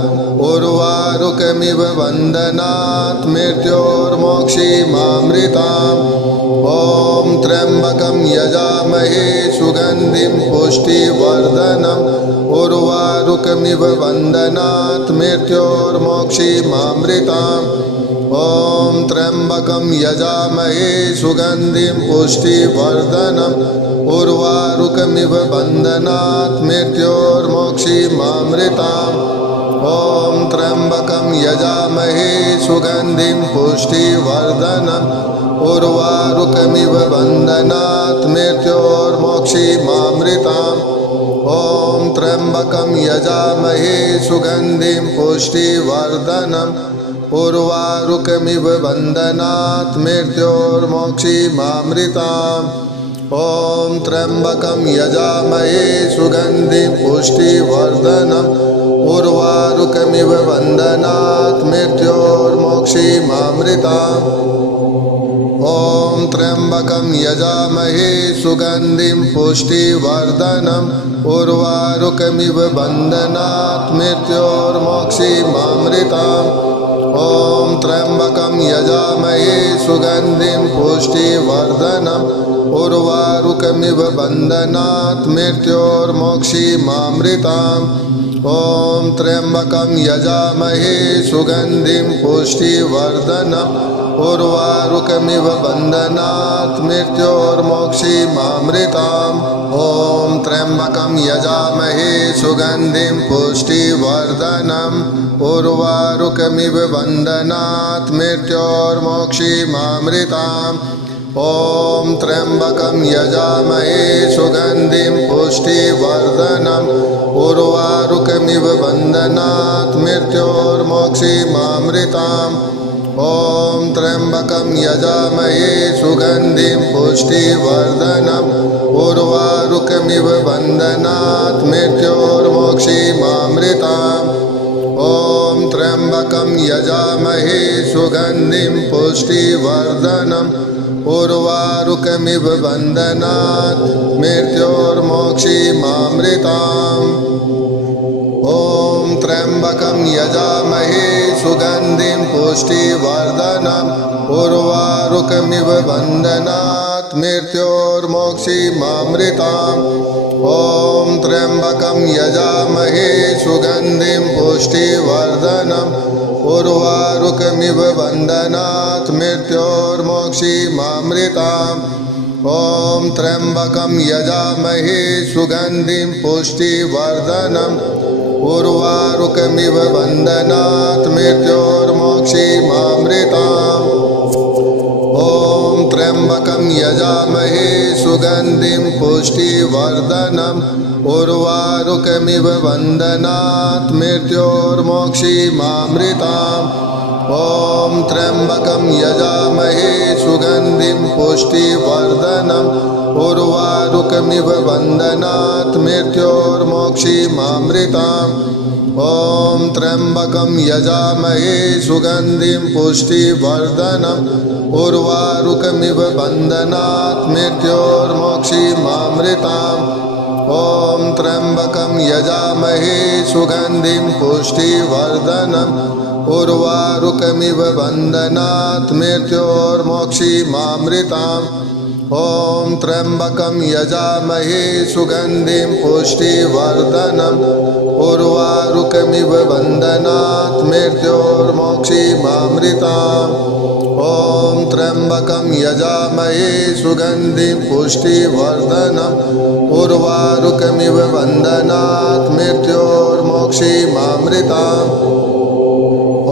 उर्वारुकमिव बन्धनात् मृत्योर्मोक्षीमामृताम् ॐ त्र्यम्बकं यजामहे सुगन्धिं पुष्टिवर्धनम् उर्वारुकमिव बन्धनात् मृत्योर्मोक्षीमामृताम् ॐ त्र्यम्बकं यजामहे सुगन्धिं पुष्टिवर्धनम् उर्वारुकमिव बन्धनात् मृत्योर्मोक्षीमामृताम् ॐ त्र्यम्बकं यजामहे सुगन्धिं पुष्टिवर्धनम् उर्वारुकमिव बन्धनात् मृत्योर्मोक्षीमामृताम् ॐ त्र्यम्बकं यजामहे सुगन्धिं पुष्टिवर्धनम् उर्वारुकमिव बन्धनात् मृत्योर्मोक्षीमामृताम् ॐ त्र्यम्बकं यजामहे सुगन्धिं पुष्टिवर्धनम् उर्वारुकमिव बन्धनात् मृत्योर्मोक्षीमामृताम् ॐ त्र्यम्बकं यजामहे सुगन्धिं पुष्टिवर्धनम् उर्वारुकमिव बन्धनात् मृत्योर्मोक्षीमामृताम् ॐ त्र्यम्बकं यजामहे सुगन्धिं पुष्टिवर्धनम् उर्वारुकमिव बन्धनात् मृत्योर्मोक्षीमामृताम् ॐ त्र्यम्बकं यजामहे सुगन्धिं पुष्टिवर्धनम् उर्वारुकमिव बन्धनात् मृत्योर्मोक्षीमामृताम् ॐ त्र्यम्बकं यजामहे सुगन्धिं पुष्टिवर्धनम् उर्वारुकमिव बन्धनात् मृत्योर्मोक्षीमामृताम् ॐ त्र्यम्बकं यजामहे सुगन्धिं पुष्टिवर्धनम् उर्वारुकमिव बन्धनात् मृत्योर्मोक्षीमामृताम् ॐ त्र्यम्बकं यजामहे सुगन्धिं पुष्टिवर्धनम् उर्वारुकमिव बन्धनात् मृत्योर्मोक्षीमामृताम् ॐ त्र्यम्बकं यजामहे सुगन्धिं पुष्टिवर्धनम् उर्वारुकमिव बन्धनात् मृत्योर्मोक्षीमामृताम् ॐ त्र्यम्बकं यजामहे सुगन्धिं पुष्टिवर्धनम् उर्वारुकमिव बन्धनात् मृत्योर्मोक्षीमामृताम् ॐ त्र्यम्बकं यजामहे सुगन्धिं पुष्टिवर्धनम् उर्वारुकमिव बन्धनात् मृत्योर्मोक्षीमामृताम् ॐ त्र्यम्बकं यजामहे सुगन्धिं पुष्टिवर्धनम् उर्वारुकमिव बन्धनात् मृत्योर्मोक्षीमामृताम् ॐ त्र्यम्बकं यजामहे सुगन्धिं पुष्टिवर्धनम् उर्वारुकमिव बन्धनात् मृत्योर्मोक्षीमामृताम् ॐ त्र्यम्बकं यजामहे सुगन्धिं पुष्टिवर्धनम् उर्वारुकमिव बन्धनात् मृत्योर्मोक्षीमामृताम् ॐ त्र्यम्बकं यजामहे सुगन्धिं पुष्टिवर्धनम् उर्वारुकमिव बन्धनात् मृत्योर्मोक्षीमामृताम् ॐ त्र्यम्बकं यजामहे सुगन्धिं पुष्टिवर्धनम् उर्वारुकमिव बन्धनात् मृत्योर्मोक्षीमामृताम् ॐ त्र्यम्बकं यजामहे सुगन्धिं पुष्टिवर्धनम् उर्वारुकमिव बन्धनात् मृत्योर्मोक्षीमामृताम् ॐ त्र्यम्बकं यजामहे सुगन्धिं पुष्टिवर्धनम् उर्वारुकमिव बन्धनात् मृत्योर्मोक्षीमामृताम्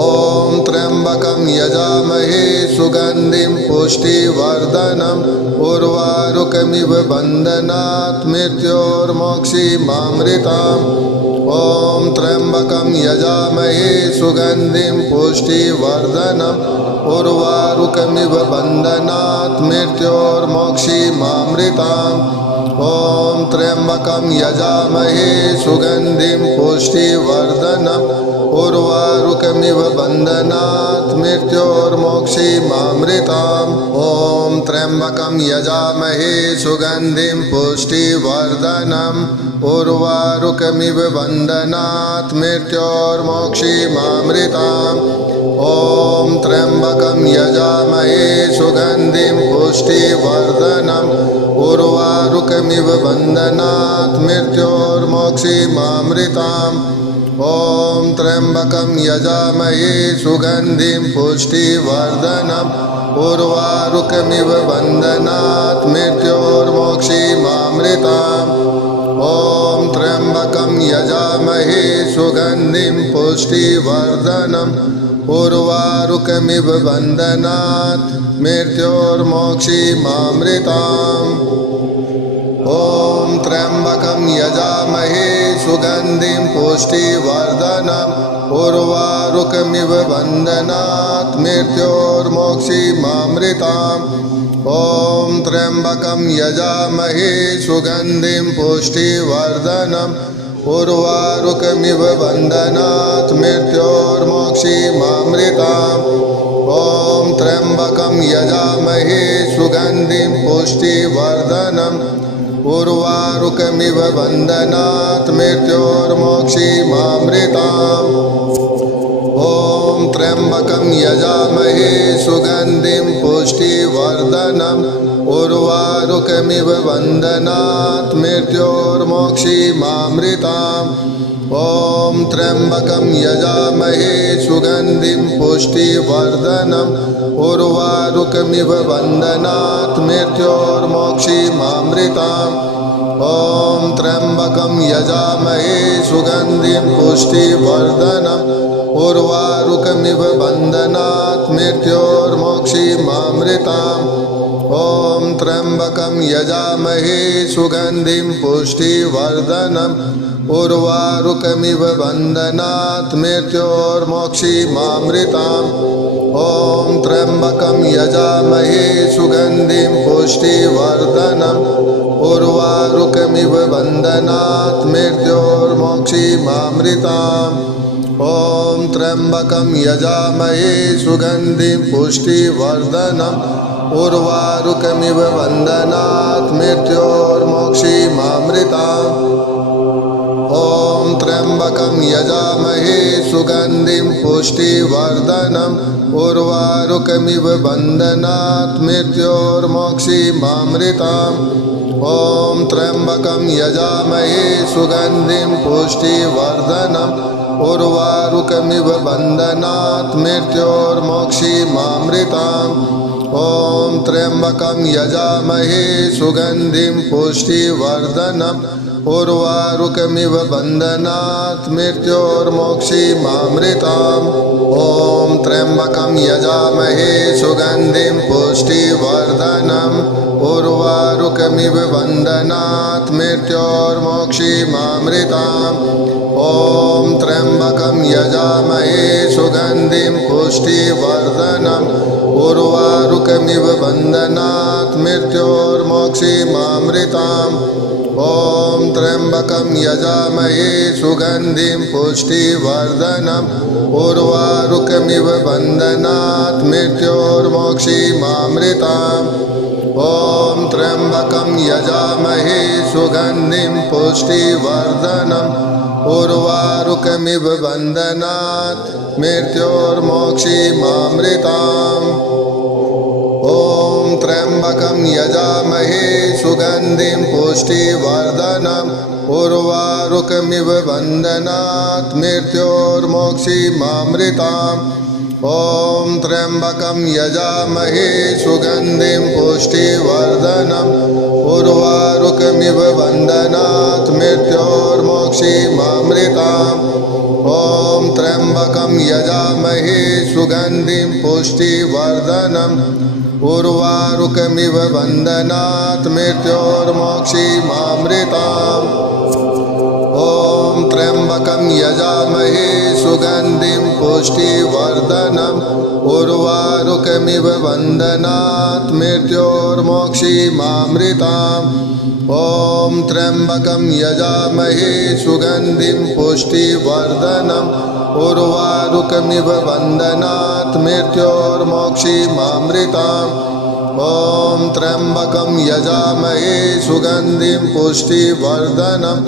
ॐ त्र्यम्बकं यजामहे सुगन्धिं पुष्टिवर्धनम् उर्वारुकमिव बन्धनात् मृत्योर्मोक्षीमामृताम् ॐ त्र्यम्बकं यजामहे सुगन्धिं पुष्टिवर्धनम् उर्वारुकमिव बन्धनात् मृत्योर्मोक्षीमामृताम् ॐ त्र्यम्बकं यजामहे सुगन्धिं पुष्टिवर्धनम् उर्वारुकमिव बन्धनात् मृत्योर्मोक्षीमामृताम् ॐ त्र्यम्बकं यजामहे सुगन्धिं पुष्टिवर्धनम् उर्वारुकमिव बन्धनात् मृत्योर्मोक्षीमामृताम् ॐ त्र्यम्बकं यजामहे सुगन्धिं पुष्टिवर्धनम् उर्वारुकमिव बन्धनात् मृत्योर्मोक्षीमामृताम् ॐ त्र्यम्बकं यजामहे सुगन्धिं पुष्टिवर्धनम् उर्वारुकमिव बन्धनात् मृत्योर्मोक्षीमामृताम् ॐ त्र्यम्बकं यजामहे सुगन्धिं पुष्टिवर्धनम् उर्वारुकमिव बन्धनात् मृत्योर्मोक्षीमामृताम् ॐ त्र्यम्बकं यजामहे सुगन्धिं पुष्टिवर्धनम् उर्वारुकमिव बन्धनात् मृत्योर्मोक्षीमामृताम् ॐ त्र्यम्बकं यजामहे सुगन्धिं पुष्टिवर्धनम् उर्वारुकमिव बन्धनात् मृत्योर्मोक्षीमामृताम् ॐ त्र्यम्बकं यजामहे सुगन्धिं पुष्टिवर्धनम् उर्वारुकमिव बन्धनात् मृत्योर्मोक्षीमामृताम् ॐ त्र्यम्बकं यजामहे सुगन्धिं पुष्टिवर्धनम् उर्वारुकमिव बन्धनात् मृत्योर्मोक्षीमामृताम् ॐ त्र्यम्बकं यजामहे सुगन्धिं पुष्टिवर्धनम् उर्वारुकमिव बन्धनात् मृत्योर्मोक्षीमामृताम् ॐ त्र्यम्बकं यजामहे सुगन्धिं पुष्टिवर्धनम् उर्वारुकमिव बन्धनात् मृत्योर्मोक्षीमामृताम् ॐ त्र्यम्बकं यजामहे सुगन्धिं पुष्टिवर्धनम् उर्वारुकमिव बन्धनात् मृत्योर्मोक्षीमामृताम् ॐ त्र्यम्बकं यजामहे सुगन्धिं पुष्टिवर्धनम् उर्वारुकमिव बन्धनात् मृत्योर्मोक्षीमामृताम् ॐ त्र्यम्बकं यजामहे सुगन्धिं पुष्टिवर्धनम् उर्वारुकमिव बन्धनात् मृत्योर्मोक्षीमामृताम् ॐ त्र्यम्बकं यजामहे सुगन्धिं पुष्टिवर्धनम् उर्वारुकमिव बन्धनात् मृत्योर्मोक्षीमामृताम् ॐ त्र्यम्बकं यजामहे सुगन्धिं पुष्टिवर्धनम् उर्वारुकमिव बन्धनात् मृत्योर्मोक्षीमामृताम् ॐ त्र्यम्बकं यजामहे सुगन्धिं पुष्टिवर्धनम् उर्वारुकमिव बन्धनात् मृत्योर्मोक्षीमामृताम् ॐ त्र्यम्बकं यजामहे सुगन्धिं पुष्टिवर्धनम् उर्वारुकमिव बन्धनात् मृत्योर्मोक्षीमामृताम् ॐ त्र्यम्बकं यजामहे सुगन्धिं पुष्टिवर्धनम् उर्वारुकमिव बन्धनात् मृत्योर्मोक्षीमामृताम् ॐ त्र्यम्बकं यजामहे सुगन्धिं पुष्टिवर्धनम् उर्वारुकमिव उर्वारुकमिव बन्धनात् मृत्योर्मोक्षीमामृताम् ॐ त्र्यम्बकं यजामहे सुगन्धिं पुष्टिवर्धनम् उर्वारुकमिव बन्धनात् मृत्योर्मोक्षीमामृताम् ॐ त्र्यम्बकं यजामहे सुगन्धिं पुष्टिवर्धनम् उर्वारुकमिव बन्धनात् मृत्योर्मोक्षीमामृताम् ॐ त्र्यम्बकं यजामहे सुगन्धिं पुष्टिवर्धनम् उर्वारुकमिव बन्धनात् मृत्योर्मोक्षीमामृताम् ॐ त्र्यम्बकं यजामहे सुगन्धिं पुष्टिवर्धनम् उर्वारुकमिव बन्धनात् मृत्योर्मोक्षीमामृताम् ॐ त्र्यम्बकं यजामहे सुगन्धिं पुष्टिवर्धनम् उर्वारुकमिव बन्धनात् मृत्योर्मोक्षीमामृताम् ॐ त्र्यम्बकं यजामहे सुगन्धिं पुष्टिवर्धनम् उर्वारुकमिव बन्धनात् मृत्योर्मोक्षीमामृताम् ॐ त्र्यम्बकं यजामहे सुगन्धिं पुष्टिवर्धनम्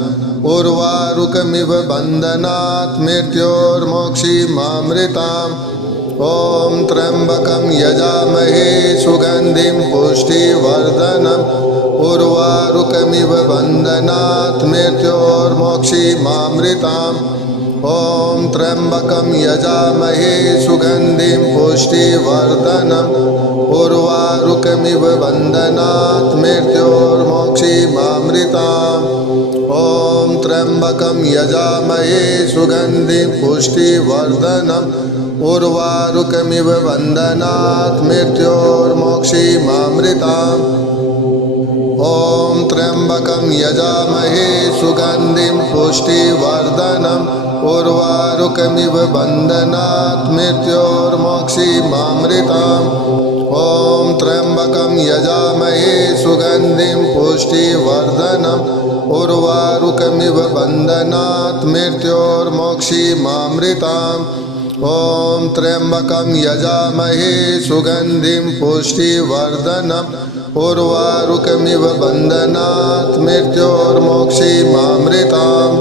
उर्वारुकमिव बन्धनात् मृत्योर्मोक्षीमामृताम् ॐ त्र्यम्बकं यजामहे सुगन्धिं पुष्टिवर्धनम् उर्वारुकमिव बन्धनात् मृत्योर्मोक्षीमामृताम् ॐ त्र्यम्बकं यजामहे सुगन्धिं पुष्टिवर्धनम् उर्वारुकमिव बन्धनात् मृत्योर्मोक्षीमामृताम् ॐ त्र्यम्बकं यजामहे सुगन्धिं पुष्टिवर्धनम् उर्वारुकमिव बन्धनात् मृत्योर्मोक्षीमामृताम् ॐ त्र्यम्बकं यजामहे सुगन्धिं पुष्टिवर्धनम् उर्वारुकमिव बन्धनात् मृत्योर्मोक्षीमामृताम् ॐ त्र्यम्बकं यजामहे सुगन्धिं पुष्टिवर्धनम् उर्वारुकमिव बन्धनात् मृत्योर्मोक्षीमामृताम् ॐ त्र्यम्बकं यजामहे सुगन्धिं पुष्टिवर्धनम् उर्वारुकमिव बन्धनात् मृत्योर्मोक्षीमामृताम्